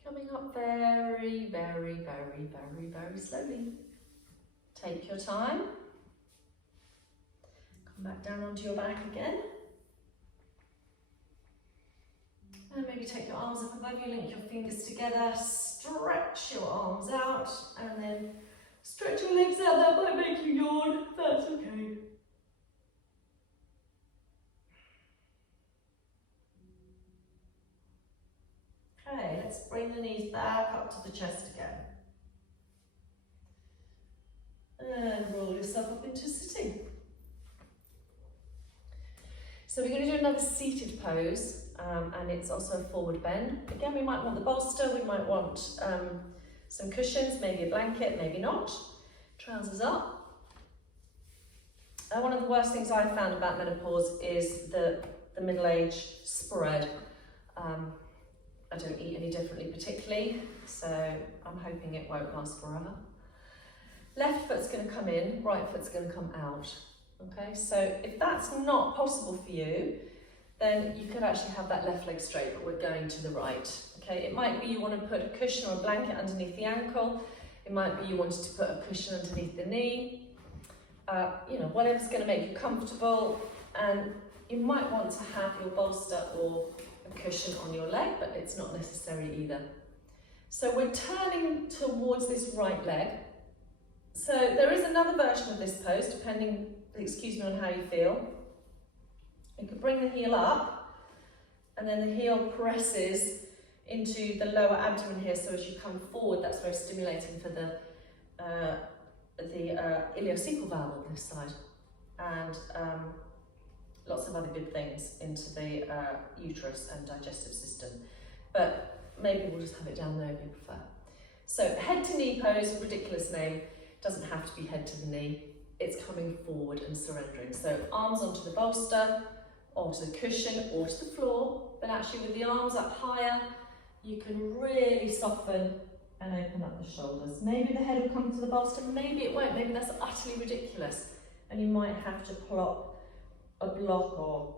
Coming up very, very, very, very, very slowly. Take your time. Come back down onto your back again. And maybe take your arms up above you, link your fingers together, stretch your arms out, and then stretch your legs out. That might make you yawn, that's okay. Okay, let's bring the knees back up to the chest again. And roll yourself up into sitting. So we're going to do another seated pose. and it's also a forward bend. Again, we might want the bolster, we might want some cushions, maybe a blanket, maybe not. Trousers up. One of the worst things I found about menopause is the middle age spread. I don't eat any differently particularly, so I'm hoping it won't last forever. Left foot's going to come in, right foot's going to come out. Okay, so if that's not possible for you, then you could actually have that left leg straight, but we're going to the right. Okay, it might be you want to put a cushion or a blanket underneath the ankle. It might be you wanted to put a cushion underneath the knee. You know, whatever's going to make you comfortable, and you might want to have your bolster or a cushion on your leg, but it's not necessary either. So we're turning towards this right leg. So there is another version of this pose, depending, excuse me, on how you feel. You could bring the heel up, and then the heel presses into the lower abdomen here, so as you come forward, that's very stimulating for the ileocecal valve on this side, and lots of other good things into the uterus and digestive system. But maybe we'll just have it down there if you prefer. So head to knee pose, ridiculous name, doesn't have to be head to the knee. It's coming forward and surrendering. So arms onto the bolster, onto the cushion, or to the floor. But actually with the arms up higher, you can really soften and open up the shoulders. Maybe the head will come to the bolster, maybe it won't, maybe that's utterly ridiculous. And you might have to plop a block or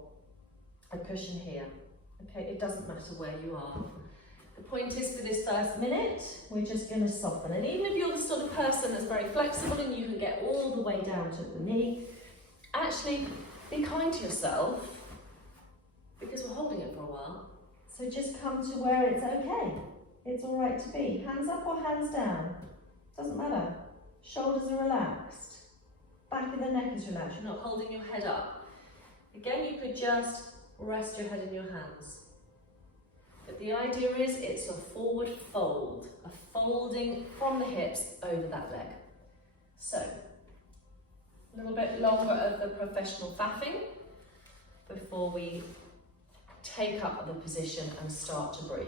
a cushion here. Okay, it doesn't matter where you are. The point is, for this first minute, we're just going to soften. And even if you're the sort of person that's very flexible and you can get all the way down to the knee, actually be kind to yourself, because we're holding it for a while. So just come to where it's okay. It's all right to be. Hands up or hands down, doesn't matter. Shoulders are relaxed. Back of the neck is relaxed. You're not holding your head up. Again, you could just rest your head in your hands. But the idea is it's a forward fold, a folding from the hips over that leg. So, a little bit longer of the professional faffing before we take up the position and start to breathe.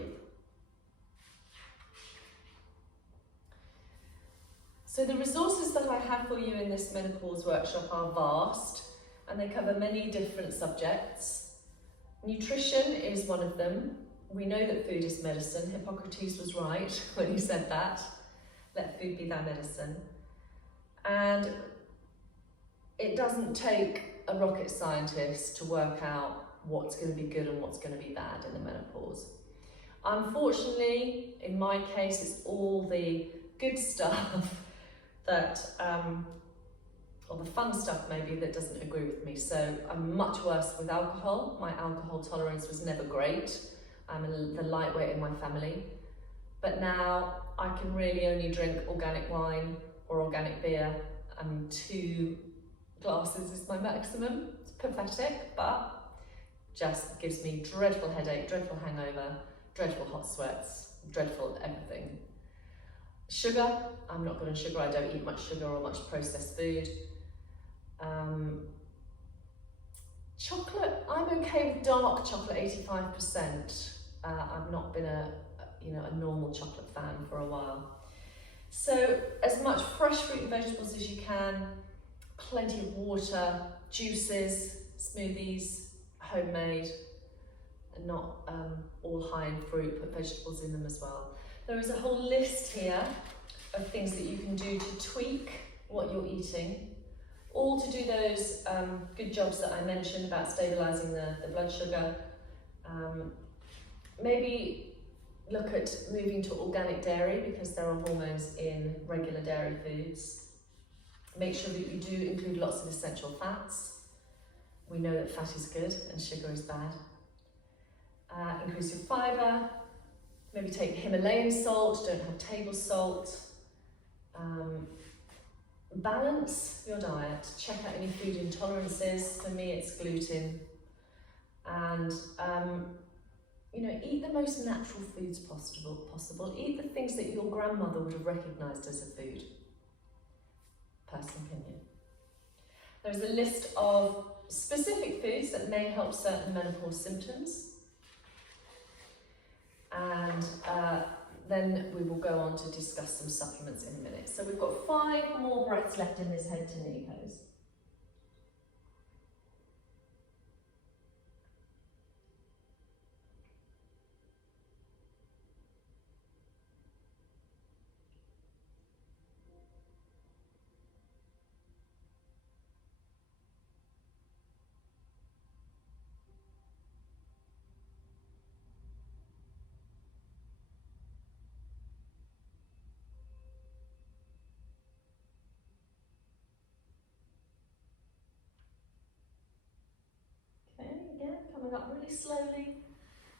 So the resources that I have for you in this menopause workshop are vast, and they cover many different subjects. Nutrition is one of them. We know that food is medicine. Hippocrates was right when he said that. Let food be thy medicine. And it doesn't take a rocket scientist to work out what's going to be good and what's going to be bad in the menopause. Unfortunately, in my case, it's all the good stuff that, or the fun stuff maybe, that doesn't agree with me. So I'm much worse with alcohol. My alcohol tolerance was never great. I'm the lightweight in my family. But now I can really only drink organic wine or organic beer, and 2 glasses is my maximum. It's pathetic, but just gives me dreadful headache, dreadful hangover, dreadful hot sweats, dreadful everything. Sugar, I'm not good on sugar. I don't eat much sugar or much processed food. Chocolate, I'm okay with dark chocolate, 85%. I've not been a normal chocolate fan for a while. So as much fresh fruit and vegetables as you can, plenty of water, juices, smoothies, homemade, and not all high in fruit, put vegetables in them as well. There is a whole list here of things that you can do to tweak what you're eating, all to do those good jobs that I mentioned about stabilising the blood sugar. Maybe look at moving to organic dairy, because there are hormones in regular dairy foods. Make sure that you do include lots of essential fats. We know that fat is good and sugar is bad. Increase your fibre. Maybe take Himalayan salt, don't have table salt. Balance your diet. Check out any food intolerances. For me, it's gluten. And eat the most natural foods possible. Eat the things that your grandmother would have recognised as a food. Personal opinion. There's a list of specific foods that may help certain menopause symptoms. and then we will go on to discuss some supplements in a minute. So we've got 5 more breaths left in this head to knee pose. Okay, again, coming up really slowly.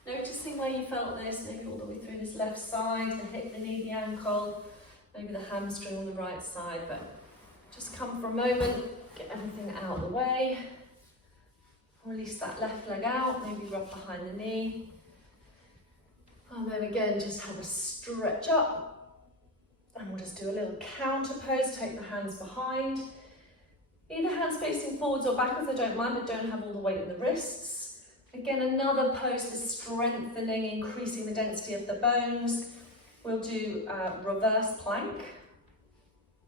Noticing where you felt this, maybe all the way through this left side, the hip, the knee, the ankle, maybe the hamstring on the right side, but just come for a moment, get everything out of the way. Release that left leg out, maybe rub behind the knee. And then again, just have a stretch up. And we'll just do a little counter pose, take the hands behind. Either hands facing forwards or backwards, I don't mind, but don't have all the weight in the wrists. Again, another pose for strengthening, increasing the density of the bones. We'll do reverse plank.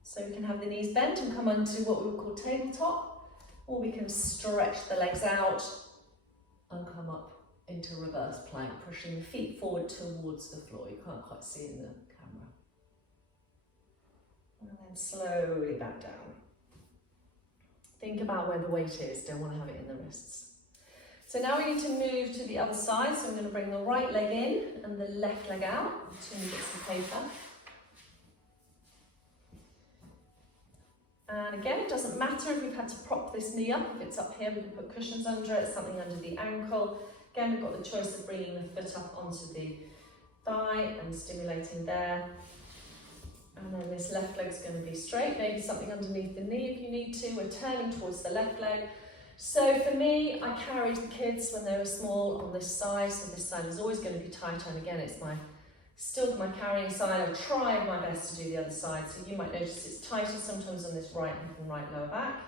So we can have the knees bent and come onto what we would call tabletop, or we can stretch the legs out and come up into reverse plank, pushing the feet forward towards the floor. You can't quite see in the camera. And then slowly back down. Think about where the weight is, don't want to have it in the wrists. So now we need to move to the other side, so I'm going to bring the right leg in and the left leg out, 2 bits of paper. And again, it doesn't matter if we've had to prop this knee up. If it's up here, we can put cushions under it, something under the ankle. Again, we've got the choice of bringing the foot up onto the thigh and stimulating there. And then this left leg's going to be straight, maybe something underneath the knee if you need to. We're turning towards the left leg. So for me, I carried the kids when they were small on this side, so this side is always going to be tighter, and again, it's still my carrying side. I've tried my best to do the other side, so you might notice it's tighter sometimes on this right hip and right lower back.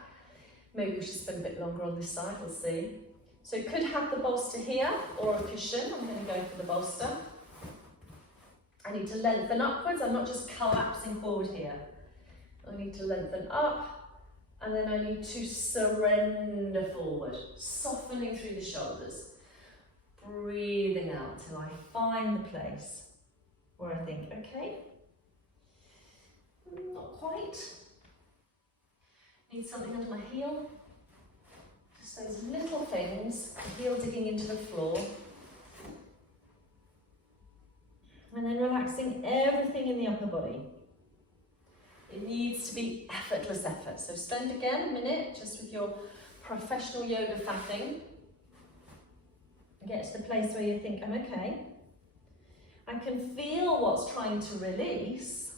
Maybe we should spend a bit longer on this side, we'll see. So could have the bolster here or a cushion. I'm going to go for the bolster. I need to lengthen upwards, I'm not just collapsing forward here. I need to lengthen up, and then I need to surrender forward, softening through the shoulders. Breathing out till I find the place where I think, okay, not quite. Need something under my heel. Just those little things, the heel digging into the floor. And then relaxing everything in the upper body. It needs to be effortless effort. So spend again a minute just with your professional yoga fapping. And get to the place where you think, I'm okay. I can feel what's trying to release,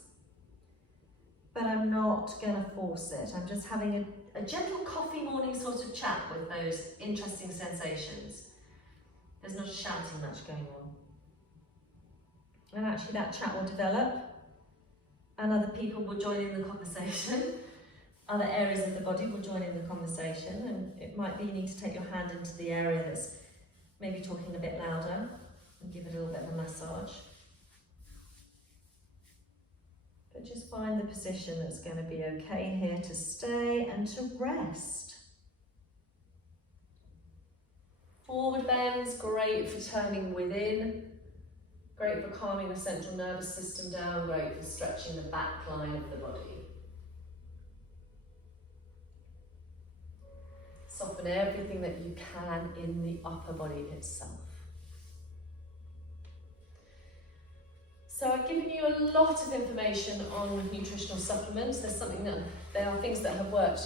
but I'm not going to force it. I'm just having a gentle coffee morning sort of chat with those interesting sensations. There's not shouting much going on. And actually that chat will develop and other people will join in the conversation. Other areas of the body will join in the conversation, and it might be you need to take your hand into the area that's maybe talking a bit louder and give it a little bit of a massage. But just find the position that's going to be okay here to stay and to rest. Forward bends, great for turning within. Great for calming the central nervous system down, great for stretching the back line of the body. Soften everything that you can in the upper body itself. So I've given you a lot of information on nutritional supplements. There are things that have worked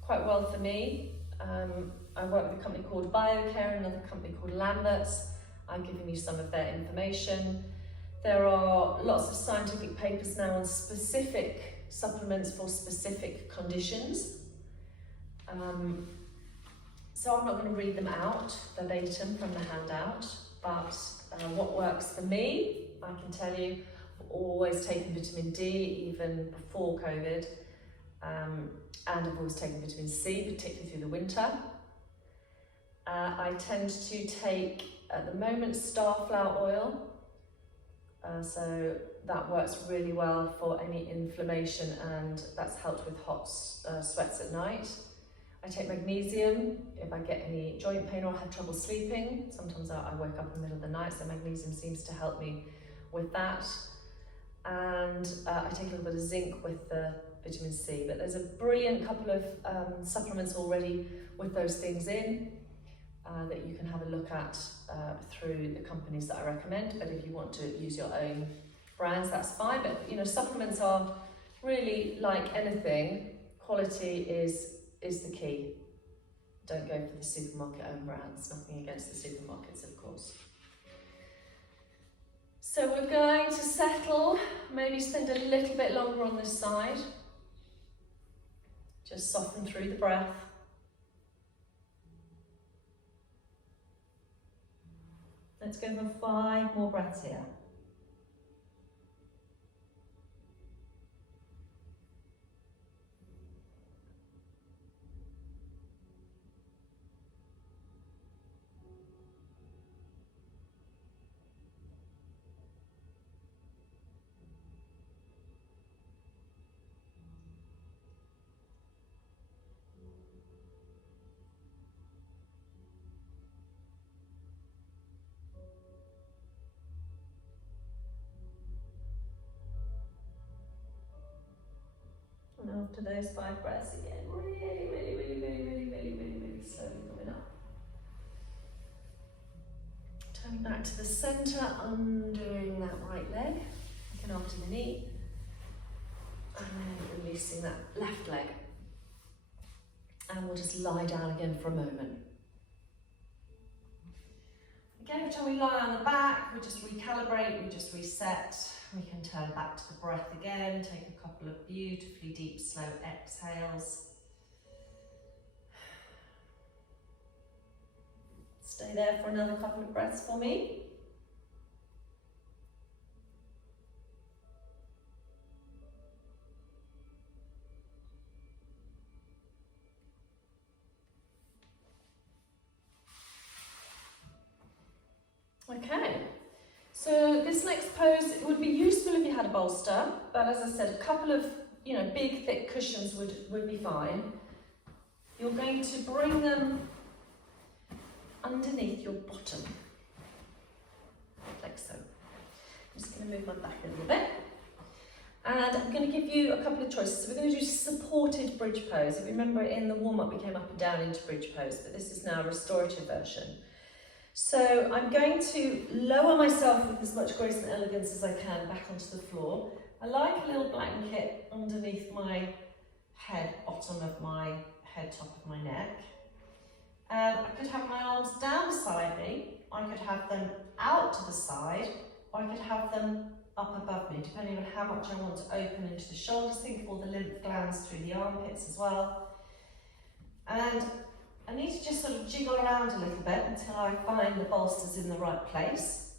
quite well for me. I work with a company called BioCare, another company called Lambert's. I've given you some of their information. There are lots of scientific papers now on specific supplements for specific conditions. So I'm not going to read them out verbatim from the handout, but what works for me, I can tell you, I've always taken vitamin D even before COVID, and I've always taken vitamin C, particularly through the winter. I tend to take, at the moment, starflower oil So that works really well for any inflammation, and that's helped with hot sweats at night. I take magnesium if I get any joint pain or have trouble sleeping. Sometimes I wake up in the middle of the night, so magnesium seems to help me with that. And I take a little bit of zinc with the vitamin C, but there's a brilliant couple of supplements already with those things in that you can have a look at through the companies that I recommend. But if you want to use your own brands, that's fine. But you know, supplements are really like anything. Quality is the key. Don't go for the supermarket own brands. Nothing against the supermarkets, of course. So we're going to settle, maybe spend a little bit longer on this side. Just soften through the breath. Let's go for 5 more breaths here. And after those 5 breaths again, really slowly coming up. Turning back to the centre, undoing that right leg, looking after the knee, and then releasing that left leg. And we'll just lie down again for a moment. Again, every time we lie on the back, we just recalibrate, we just reset. We can turn back to the breath again, take a couple of beautifully deep, slow exhales. Stay there for another couple of breaths for me. Okay. So this next pose, it would be useful if you had a bolster, but as I said, a couple of big thick cushions would be fine. You're going to bring them underneath your bottom, like so. I'm just going to move my back a little bit. And I'm going to give you a couple of choices. So we're going to do supported bridge pose. If you remember in the warm-up we came up and down into bridge pose, but this is now a restorative version. So I'm going to lower myself with as much grace and elegance as I can back onto the floor. I like a little blanket underneath my head, bottom of my head, top of my neck. And I could have my arms down beside me, I could have them out to the side, or I could have them up above me, depending on how much I want to open into the shoulders. Think of all the lymph glands through the armpits as well. And I need to just sort of jiggle around a little bit until I find the bolsters in the right place.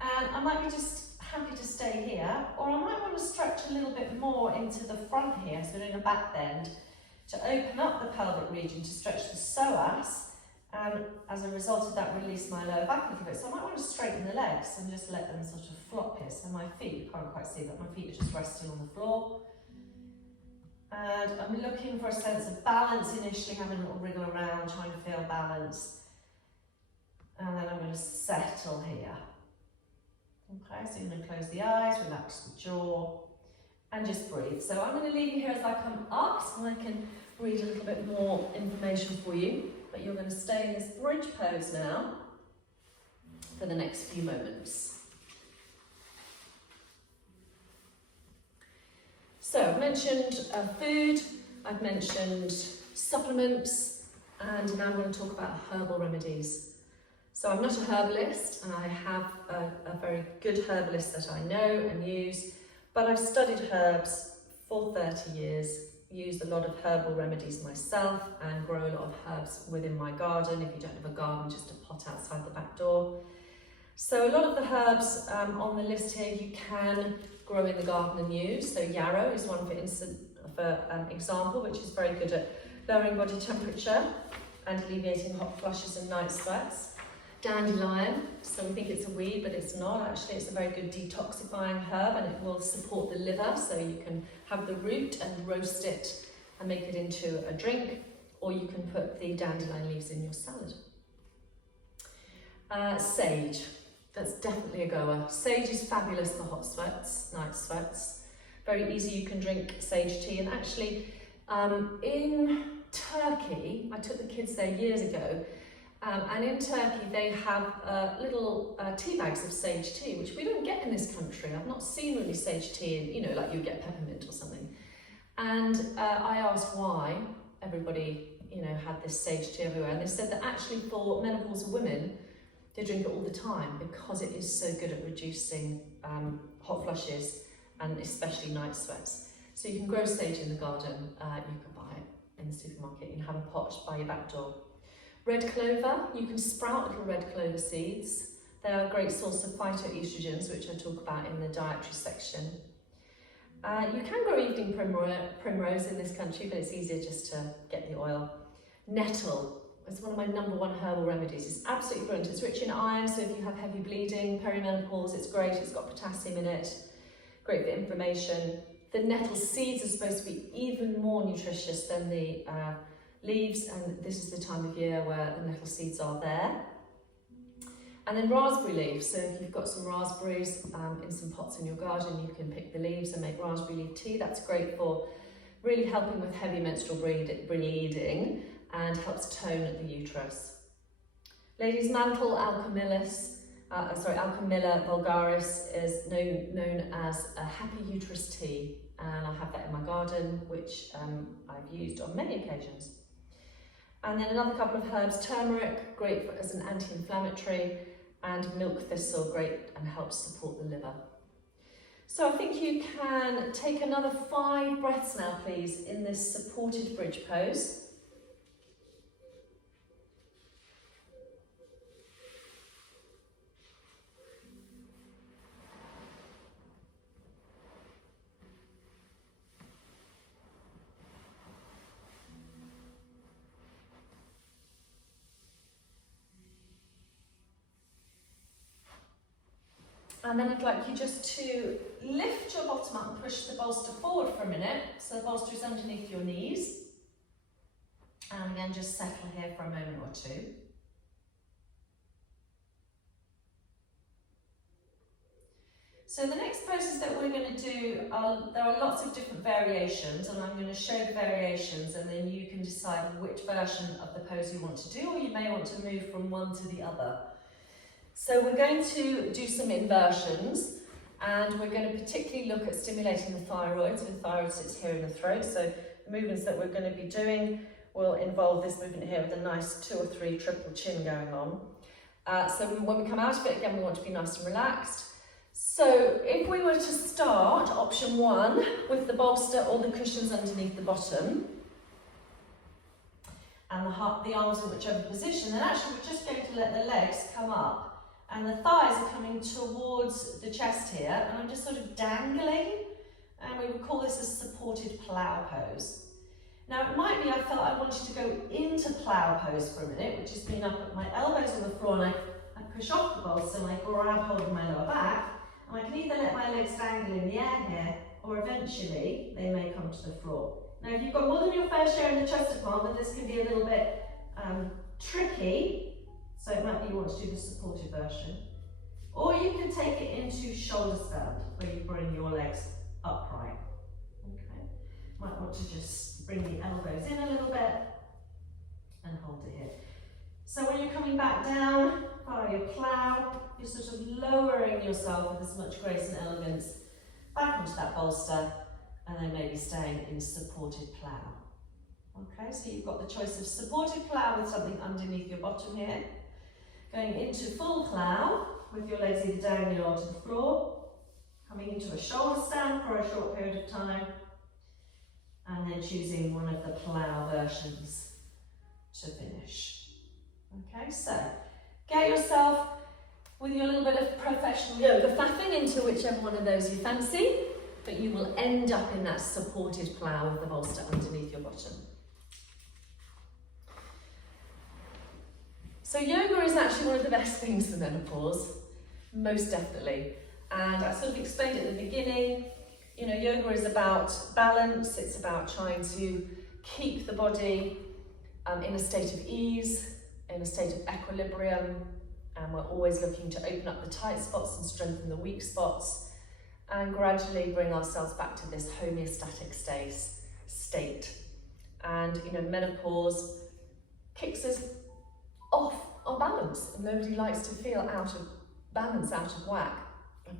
And I might be just happy to stay here, or I might want to stretch a little bit more into the front here, so doing a back bend, to open up the pelvic region, to stretch the psoas, and as a result of that release my lower back a little bit. So I might want to straighten the legs and just let them sort of flop here. So my feet, you can't quite see, but my feet are just resting on the floor. And I'm looking for a sense of balance initially, having a little wriggle around, trying to feel balance. And then I'm going to settle here. Okay, so I'm going to close the eyes, relax the jaw, and just breathe. So I'm going to leave you here as I come up, so I can read a little bit more information for you. But you're going to stay in this bridge pose now for the next few moments. So I've mentioned food, I've mentioned supplements, and now I'm going to talk about herbal remedies. So I'm not a herbalist, and I have a very good herbalist that I know and use, but I've studied herbs for 30 years, used a lot of herbal remedies myself, and grow a lot of herbs within my garden. If you don't have a garden, just a pot outside the back door. So a lot of the herbs on the list here you can grow in the garden and use. So yarrow is one for example, which is very good at lowering body temperature and alleviating hot flushes and night sweats. dandelion. So we think it's a weed, but it's not. Actually, it's a very good detoxifying herb, and it will support the liver. So you can have the root and roast it and make it into a drink, or you can put the dandelion leaves in your salad. Sage. That's definitely a goer. Sage is fabulous for hot sweats, night sweats. Very easy, you can drink sage tea. And actually, in Turkey, I took the kids there years ago, and in Turkey they have little tea bags of sage tea, which we don't get in this country. I've not seen really sage tea, in, you know, like you get peppermint or something. And I asked why everybody, you know, had this sage tea everywhere, and they said that actually for menopausal women, they drink it all the time because it is so good at reducing hot flushes and especially night sweats. So you can grow sage in the garden, you can buy it in the supermarket, you can have a pot by your back door. Red clover, you can sprout little red clover seeds. They are a great source of phytoestrogens, which I talk about in the dietary section. You can grow evening primrose in this country, but it's easier just to get the oil. Nettle. It's one of my #1 herbal remedies. It's absolutely brilliant. It's rich in iron, so if you have heavy bleeding, perimenopause, it's great. It's got potassium in it. Great for inflammation. The nettle seeds are supposed to be even more nutritious than the leaves, and this is the time of year where the nettle seeds are there. And then raspberry leaves. So if you've got some raspberries in some pots in your garden, you can pick the leaves and make raspberry leaf tea. That's great for really helping with heavy menstrual bleeding, and helps tone the uterus. Ladies' mantle, Alchemilla vulgaris is known as a happy uterus tea, and I have that in my garden, which I've used on many occasions. And then another couple of herbs, turmeric, great as an anti-inflammatory, and milk thistle, great and helps support the liver. So I think you can take another 5 breaths now, please, in this supported bridge pose. And then I'd like you just to lift your bottom up and push the bolster forward for a minute. So the bolster is underneath your knees. And again, just settle here for a moment or two. So the next poses that we're going to do, there are lots of different variations, and I'm going to show the variations, and then you can decide which version of the pose you want to do, or you may want to move from one to the other. So we're going to do some inversions, and we're going to particularly look at stimulating the thyroid. So the thyroid sits here in the throat. So the movements that we're going to be doing will involve this movement here with a nice 2 or 3 triple chin going on. So when we come out of it, again, we want to be nice and relaxed. So if we were to start option 1 with the bolster or the cushions underneath the bottom, and the arms in whichever position, then actually we're just going to let the legs come up. And the thighs are coming towards the chest here, and I'm just sort of dangling, and we would call this a supported plough pose. Now it might be I felt I wanted to go into plough pose for a minute, which is being up at my elbows on the floor, and I push off the bolster and I grab hold of my lower back, and I can either let my legs dangle in the air here, or eventually they may come to the floor. Now if you've got more than your fair share in the chest department, this can be a little bit tricky. So it might be you want to do the supported version. Or you can take it into shoulder stand, where you bring your legs upright. Okay. Might want to just bring the elbows in a little bit and hold it here. So when you're coming back down, follow your plough, you're sort of lowering yourself with as much grace and elegance back onto that bolster, and then maybe staying in supported plough. Okay, so you've got the choice of supported plough with something underneath your bottom here, going into full plough with your legs either dangling onto the floor, coming into a shoulder stand for a short period of time, and then choosing one of the plough versions to finish. Okay, so get yourself with your little bit of professional yoga flapping into whichever one of those you fancy, but you will end up in that supported plough with the bolster underneath your bottom. So yoga is actually one of the best things for menopause, most definitely. And I sort of explained it at the beginning. You know, yoga is about balance. It's about trying to keep the body in a state of ease, in a state of equilibrium. And we're always looking to open up the tight spots and strengthen the weak spots, and gradually bring ourselves back to this homeostatic state. And you know, menopause kicks us off our balance, and nobody likes to feel out of balance, out of whack.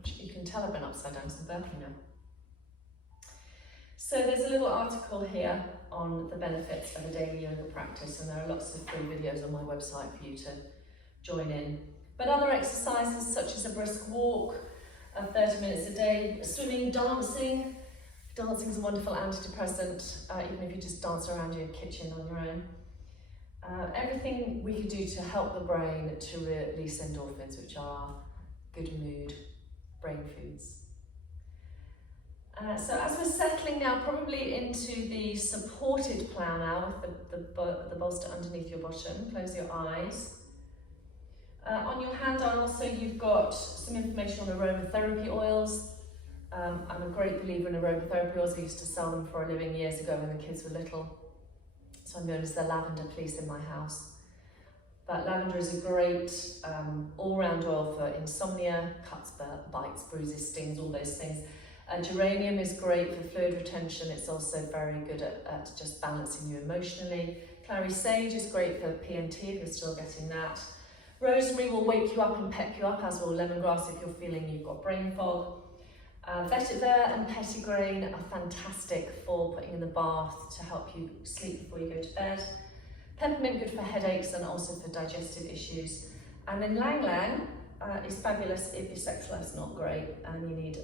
You can tell I've been upside down some burpee now. So there's a little article here on the benefits of a daily yoga practice, and there are lots of free videos on my website for you to join in. But other exercises such as a brisk walk, 30 minutes a day, swimming, dancing. Dancing is a wonderful antidepressant, even if you just dance around your kitchen on your own. Everything we can do to help the brain to release endorphins, which are good mood brain foods. So as we're settling now probably into the supported plow now with the bolster underneath your bottom, close your eyes. On your handout also you've got some information on aromatherapy oils. I'm a great believer in aromatherapy oils. I used to sell them for a living years ago when the kids were little. So I'm known as the lavender police in my house. But lavender is a great all-round oil for insomnia, cuts, bites, bruises, stings, all those things. Geranium is great for fluid retention. It's also very good at just balancing you emotionally. Clary sage is great for PMT if you're still getting that. Rosemary will wake you up and pep you up, as will lemongrass if you're feeling you've got brain fog. Vetiver and petitgrain are fantastic for putting in the bath to help you sleep before you go to bed. Peppermint good for headaches and also for digestive issues. And then Lang Lang is fabulous if your sex life's not great and you need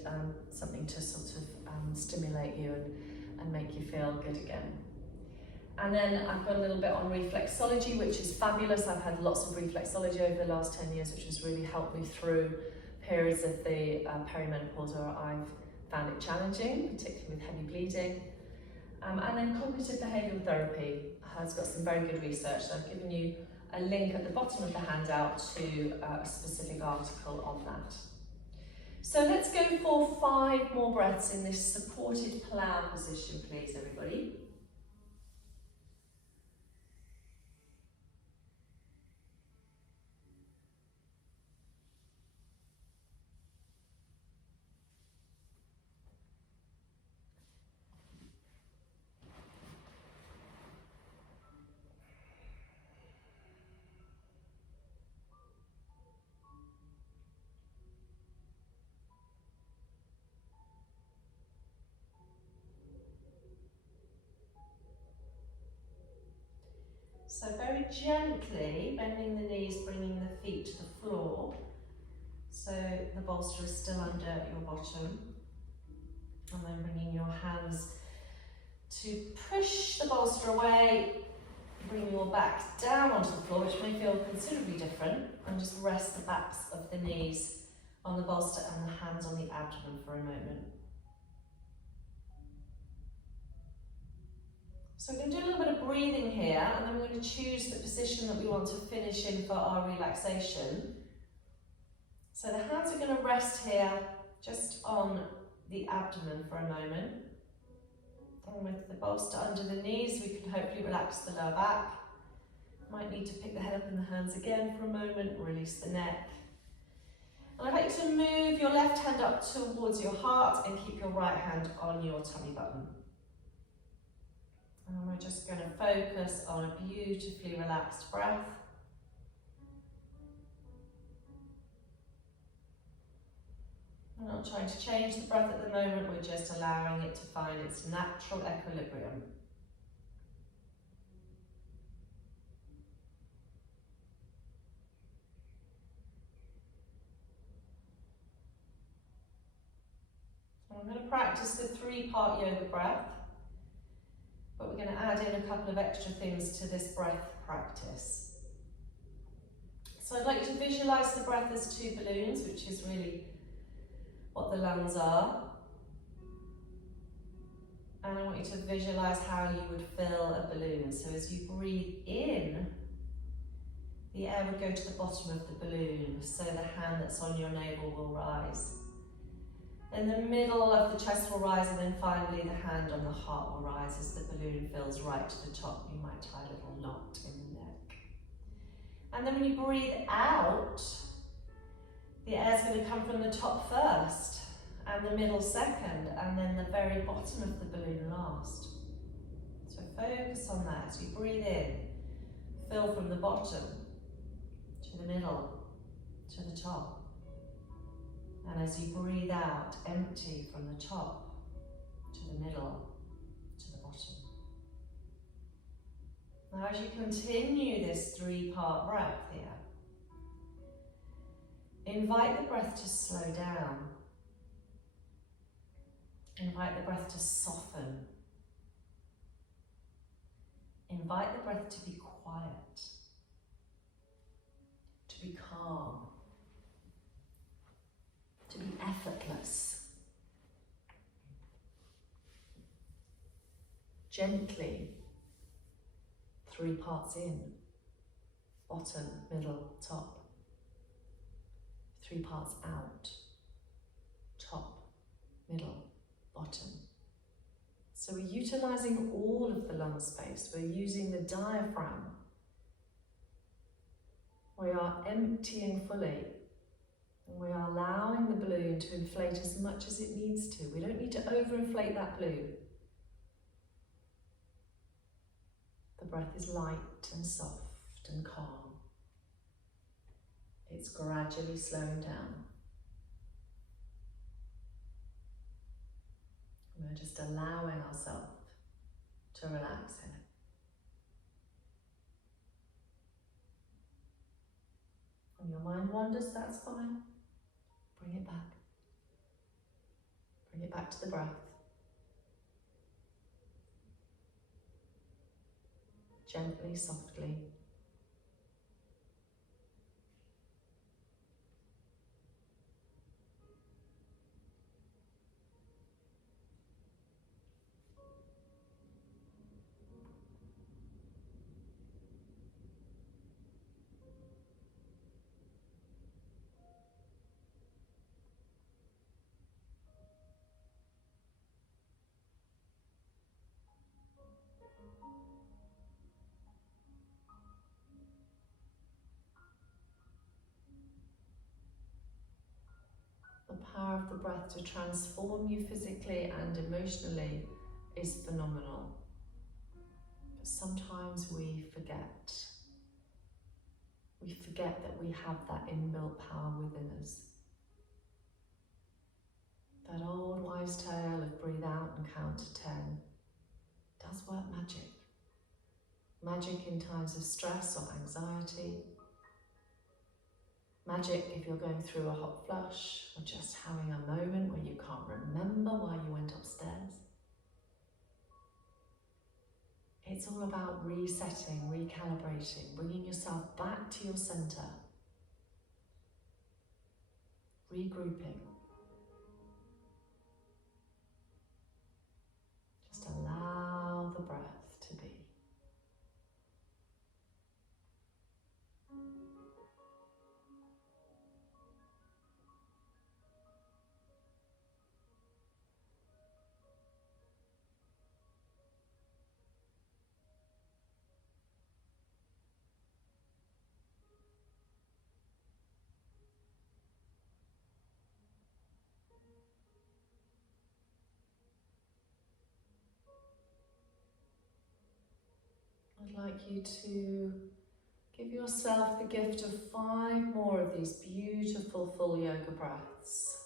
something to sort of stimulate you and make you feel good again. And then I've got a little bit on reflexology, which is fabulous. I've had lots of reflexology over the last 10 years, which has really helped me through periods of the perimenopause where I've found it challenging, particularly with heavy bleeding. And then cognitive behavioural therapy has got some very good research. So I've given you a link at the bottom of the handout to a specific article on that. So let's go for 5 more breaths in this supported plough position, please, everybody. So very gently bending the knees, bringing the feet to the floor. So the bolster is still under your bottom. And then bringing your hands to push the bolster away, bring your back down onto the floor, which may feel considerably different. And just rest the backs of the knees on the bolster and the hands on the abdomen for a moment. So we're going to do a little bit of breathing here, and then we're going to choose the position that we want to finish in for our relaxation. So the hands are going to rest here just on the abdomen for a moment. And with the bolster under the knees, we can hopefully relax the lower back. Might need to pick the head up in the hands again for a moment, release the neck. And I'd like you to move your left hand up towards your heart and keep your right hand on your tummy button. And we're just going to focus on a beautifully relaxed breath. We're not trying to change the breath at the moment, we're just allowing it to find its natural equilibrium. I'm going to practice the 3-part yoga breath, but we're going to add in a couple of extra things to this breath practice. So I'd like you to visualise the breath as 2 balloons, which is really what the lungs are. And I want you to visualise how you would fill a balloon. So as you breathe in, the air would go to the bottom of the balloon, so the hand that's on your navel will rise. Then the middle of the chest will rise, and then finally the hand on the heart will rise as the balloon fills right to the top. You might tie a little knot in the neck. And then when you breathe out, the air's going to come from the top first, and the middle second, and then the very bottom of the balloon last. So focus on that as you breathe in. Fill from the bottom to the middle to the top. And as you breathe out, empty from the top to the middle to the bottom. Now as you continue this 3-part breath here, invite the breath to slow down. Invite the breath to soften. Invite the breath to be quiet, to be calm, to be effortless. Gently, 3 parts in, bottom, middle, top. 3 parts out, top, middle, bottom. So we're utilising all of the lung space. We're using the diaphragm. We are emptying fully. And we are allowing the balloon to inflate as much as it needs to. We don't need to overinflate that balloon. The breath is light and soft and calm. It's gradually slowing down. We're just allowing ourselves to relax in it. When your mind wanders, that's fine. Bring it back. Bring it back to the breath. Gently, softly. The power of the breath to transform you physically and emotionally is phenomenal. But sometimes we forget. We forget that we have that inbuilt power within us. That old wives' tale of breathe out and count to 10 does work magic. Magic in times of stress or anxiety. Magic if you're going through a hot flush or just having a moment where you can't remember why you went upstairs. It's all about resetting, recalibrating, bringing yourself back to your center, regrouping. Just allow the breath to be. I'd like you to give yourself the gift of 5 more of these beautiful full yoga breaths.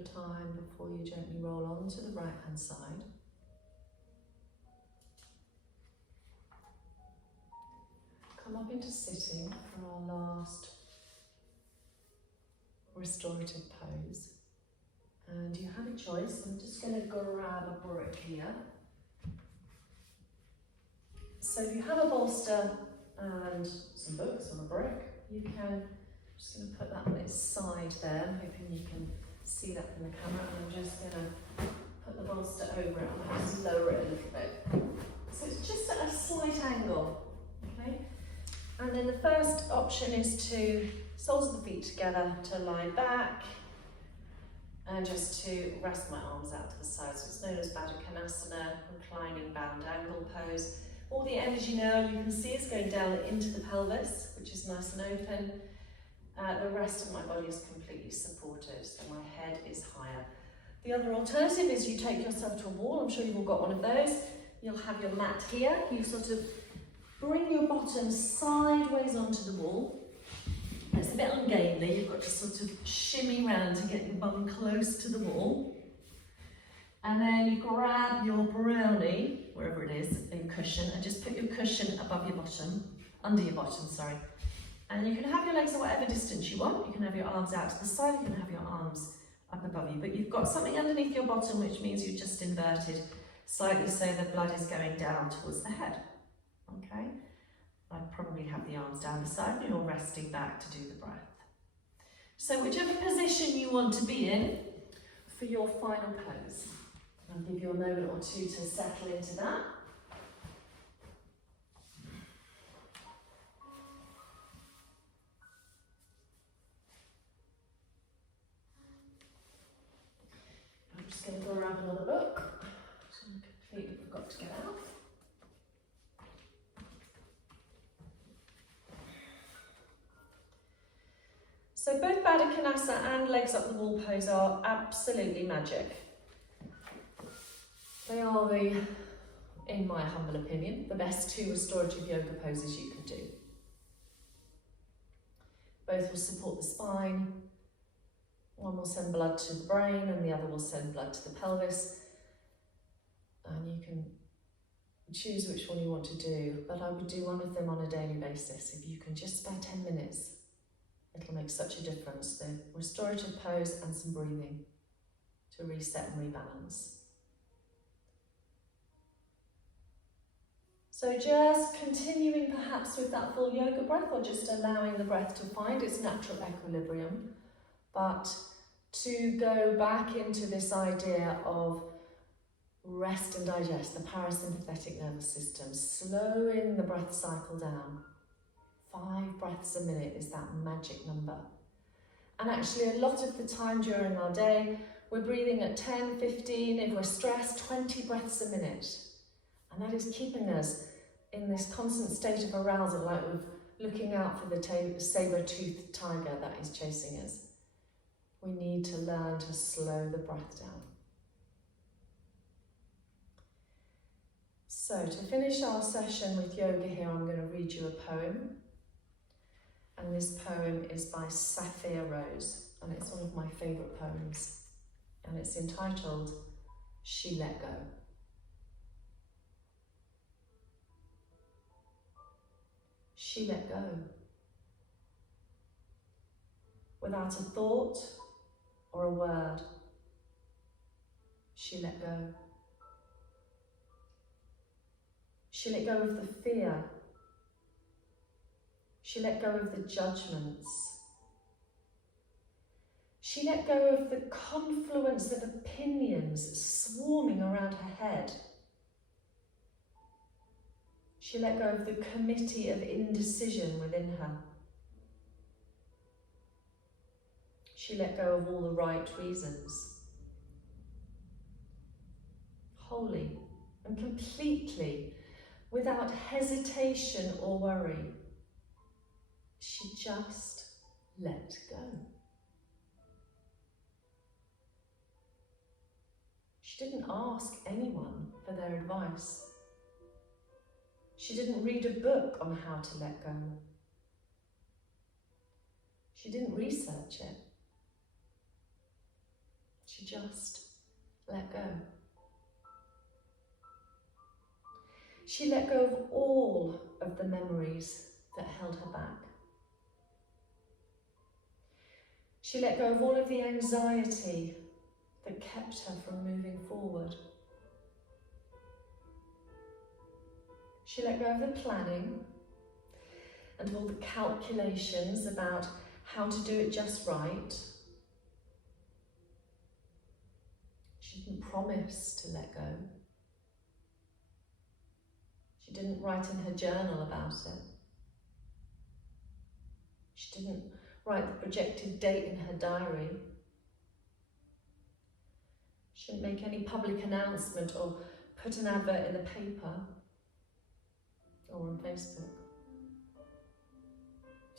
your time before you gently roll on to the right hand side. Come up into sitting for our last restorative pose. And you have a choice. I'm just going to grab a brick here. So if you have a bolster and some books on a brick, you can, just going to put that on its side there. I'm hoping you can see that from the camera. And I'm just going to put the bolster over it. I'm going to just lower it a little bit. So it's just at a slight angle, okay? And then the first option is to soles of the feet together, to lie back, and just to rest my arms out to the side. So it's known as Baddha Konasana, reclining bound angle pose. All the energy now you can see is going down into the pelvis, which is nice and open. The rest of my body is completely supported, so my head is higher. The other alternative is you take yourself to a wall. I'm sure you've all got one of those. You'll have your mat here. You sort of bring your bottom sideways onto the wall. It's a bit ungainly. You've got to sort of shimmy round to get your bum close to the wall. And then you grab your brownie, wherever it is, your cushion, and just put your cushion above your bottom, under your bottom, sorry. And you can have your legs at whatever distance you want. You can have your arms out to the side, you can have your arms up above you. But you've got something underneath your bottom, which means you've just inverted slightly so the blood is going down towards the head. Okay? I'd probably have the arms down the side and you're resting back to do the breath. So whichever position you want to be in for your final pose. I'll give you a moment or two to settle into that. I'm just going to go grab another book, which I completely forgot to get out. So both Baddha Konasana and legs up the wall pose are absolutely magic. They are the, in my humble opinion, the best two restorative yoga poses you can do. Both will support the spine. One will send blood to the brain and the other will send blood to the pelvis. And you can choose which one you want to do, but I would do one of them on a daily basis. If you can just spare 10 minutes, it'll make such a difference. The restorative pose and some breathing to reset and rebalance. So just continuing perhaps with that full yoga breath, or just allowing the breath to find its natural equilibrium, but to go back into this idea of rest and digest, the parasympathetic nervous system, slowing the breath cycle down. 5 breaths a minute is that magic number. And actually a lot of the time during our day, we're breathing at 10, 15, if we're stressed, 20 breaths a minute. And that is keeping us in this constant state of arousal, like we're looking out for the saber-toothed tiger that is chasing us. We need to learn to slow the breath down. So to finish our session with yoga here, I'm going to read you a poem. And this poem is by Sapphire Rose, and it's one of my favourite poems. And it's entitled, She Let Go. She let go. Without a thought or a word, she let go. She let go of the fear. She let go of the judgments. She let go of the confluence of opinions swarming around her head. She let go of the committee of indecision within her. She let go of all the right reasons. Wholly and completely, without hesitation or worry, she just let go. She didn't ask anyone for their advice. She didn't read a book on how to let go. She didn't research it. She She just let go. She let go of all of the memories that held her back. She let go of all of the anxiety that kept her from moving forward. She let go of the planning and all the calculations about how to do it just right. She didn't promise to let go. She didn't write in her journal about it. She didn't write the projected date in her diary. She didn't make any public announcement or put an advert in the paper or on Facebook.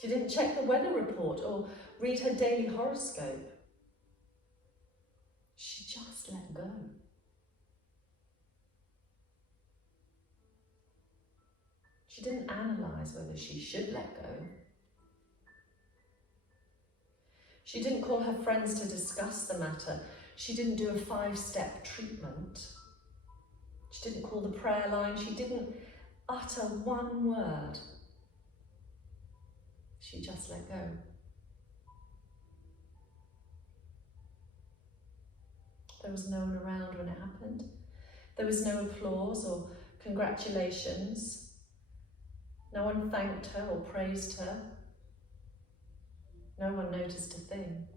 She didn't check the weather report or read her daily horoscope. She just let go. She didn't analyse whether she should let go. She didn't call her friends to discuss the matter. She didn't do a 5-step treatment. She didn't call the prayer line. She didn't utter one word. She just let go. There was no one around when it happened. There was no applause or congratulations. No one thanked her or praised her. No one noticed a thing.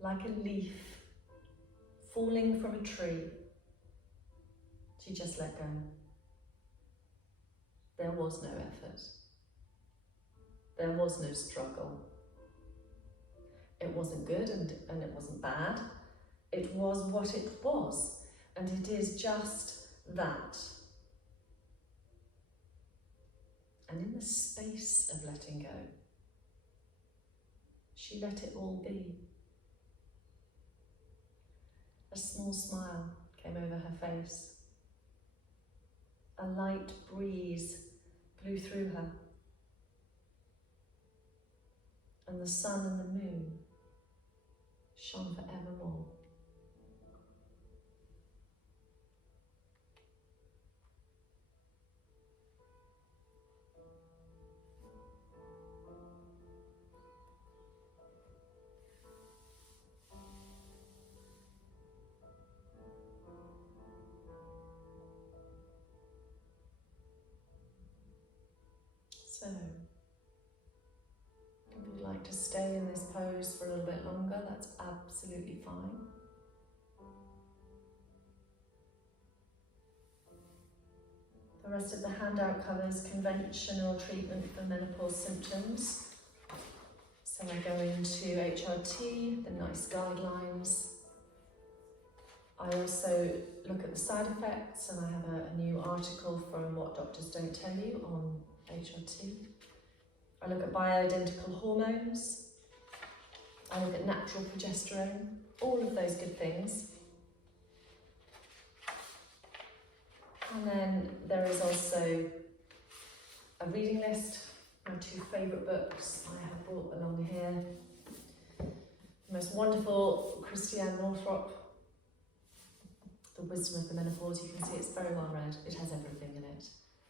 Like a leaf falling from a tree, she just let go. There was no effort. There was no struggle. It wasn't good and it wasn't bad. It was what it was, and it is just that. And in the space of letting go, she let it all be. A small smile came over her face. A light breeze blew through her. And the sun and the moon shone forevermore. So, if you'd like to stay in this pose for a little bit longer, that's absolutely fine. The rest of the handout covers conventional treatment for menopause symptoms. So I go into HRT, the NICE guidelines. I also look at the side effects, and I have a new article from What Doctors Don't Tell You on HRT. I look at bioidentical hormones. I look at natural progesterone, all of those good things. And then there is also a reading list, my 2 favourite books I have brought along here. The most wonderful Christiane Northrop, The Wisdom of the Menopause. You can see it's very well read. It has everything in it.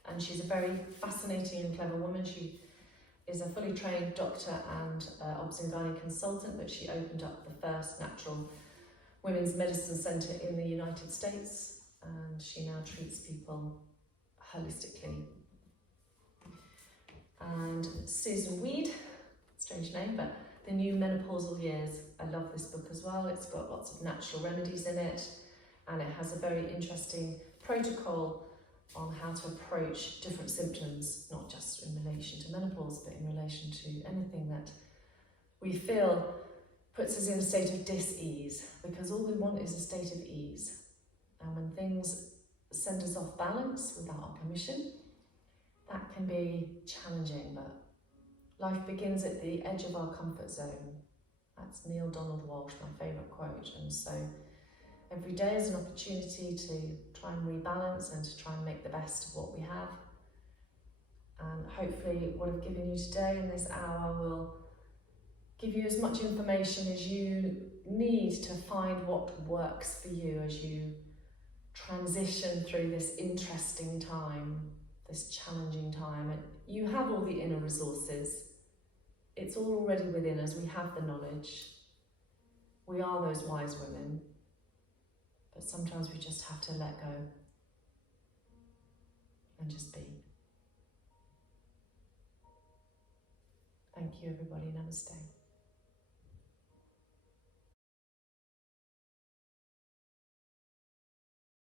And she's a very fascinating and clever woman. She is a fully trained doctor and obs and gynae consultant, but she opened up the first natural women's medicine centre in the United States, and she now treats people holistically. And Susan Weed, strange name, but The New Menopausal Years. I love this book as well. It's got lots of natural remedies in it, and it has a very interesting protocol on how to approach different symptoms, not just in relation to menopause, but in relation to anything that we feel puts us in a state of dis-ease, because all we want is a state of ease. And when things send us off balance without our permission, that can be challenging, but life begins at the edge of our comfort zone. That's Neil Donald Walsh, my favourite quote. And so every day is an opportunity to try and rebalance and to try and make the best of what we have. And hopefully what I've given you today in this hour will give you as much information as you need to find what works for you as you transition through this interesting time, this challenging time. And you have all the inner resources. It's all already within us. We have the knowledge. We are those wise women. But sometimes we just have to let go and just be. Thank you, everybody. Namaste.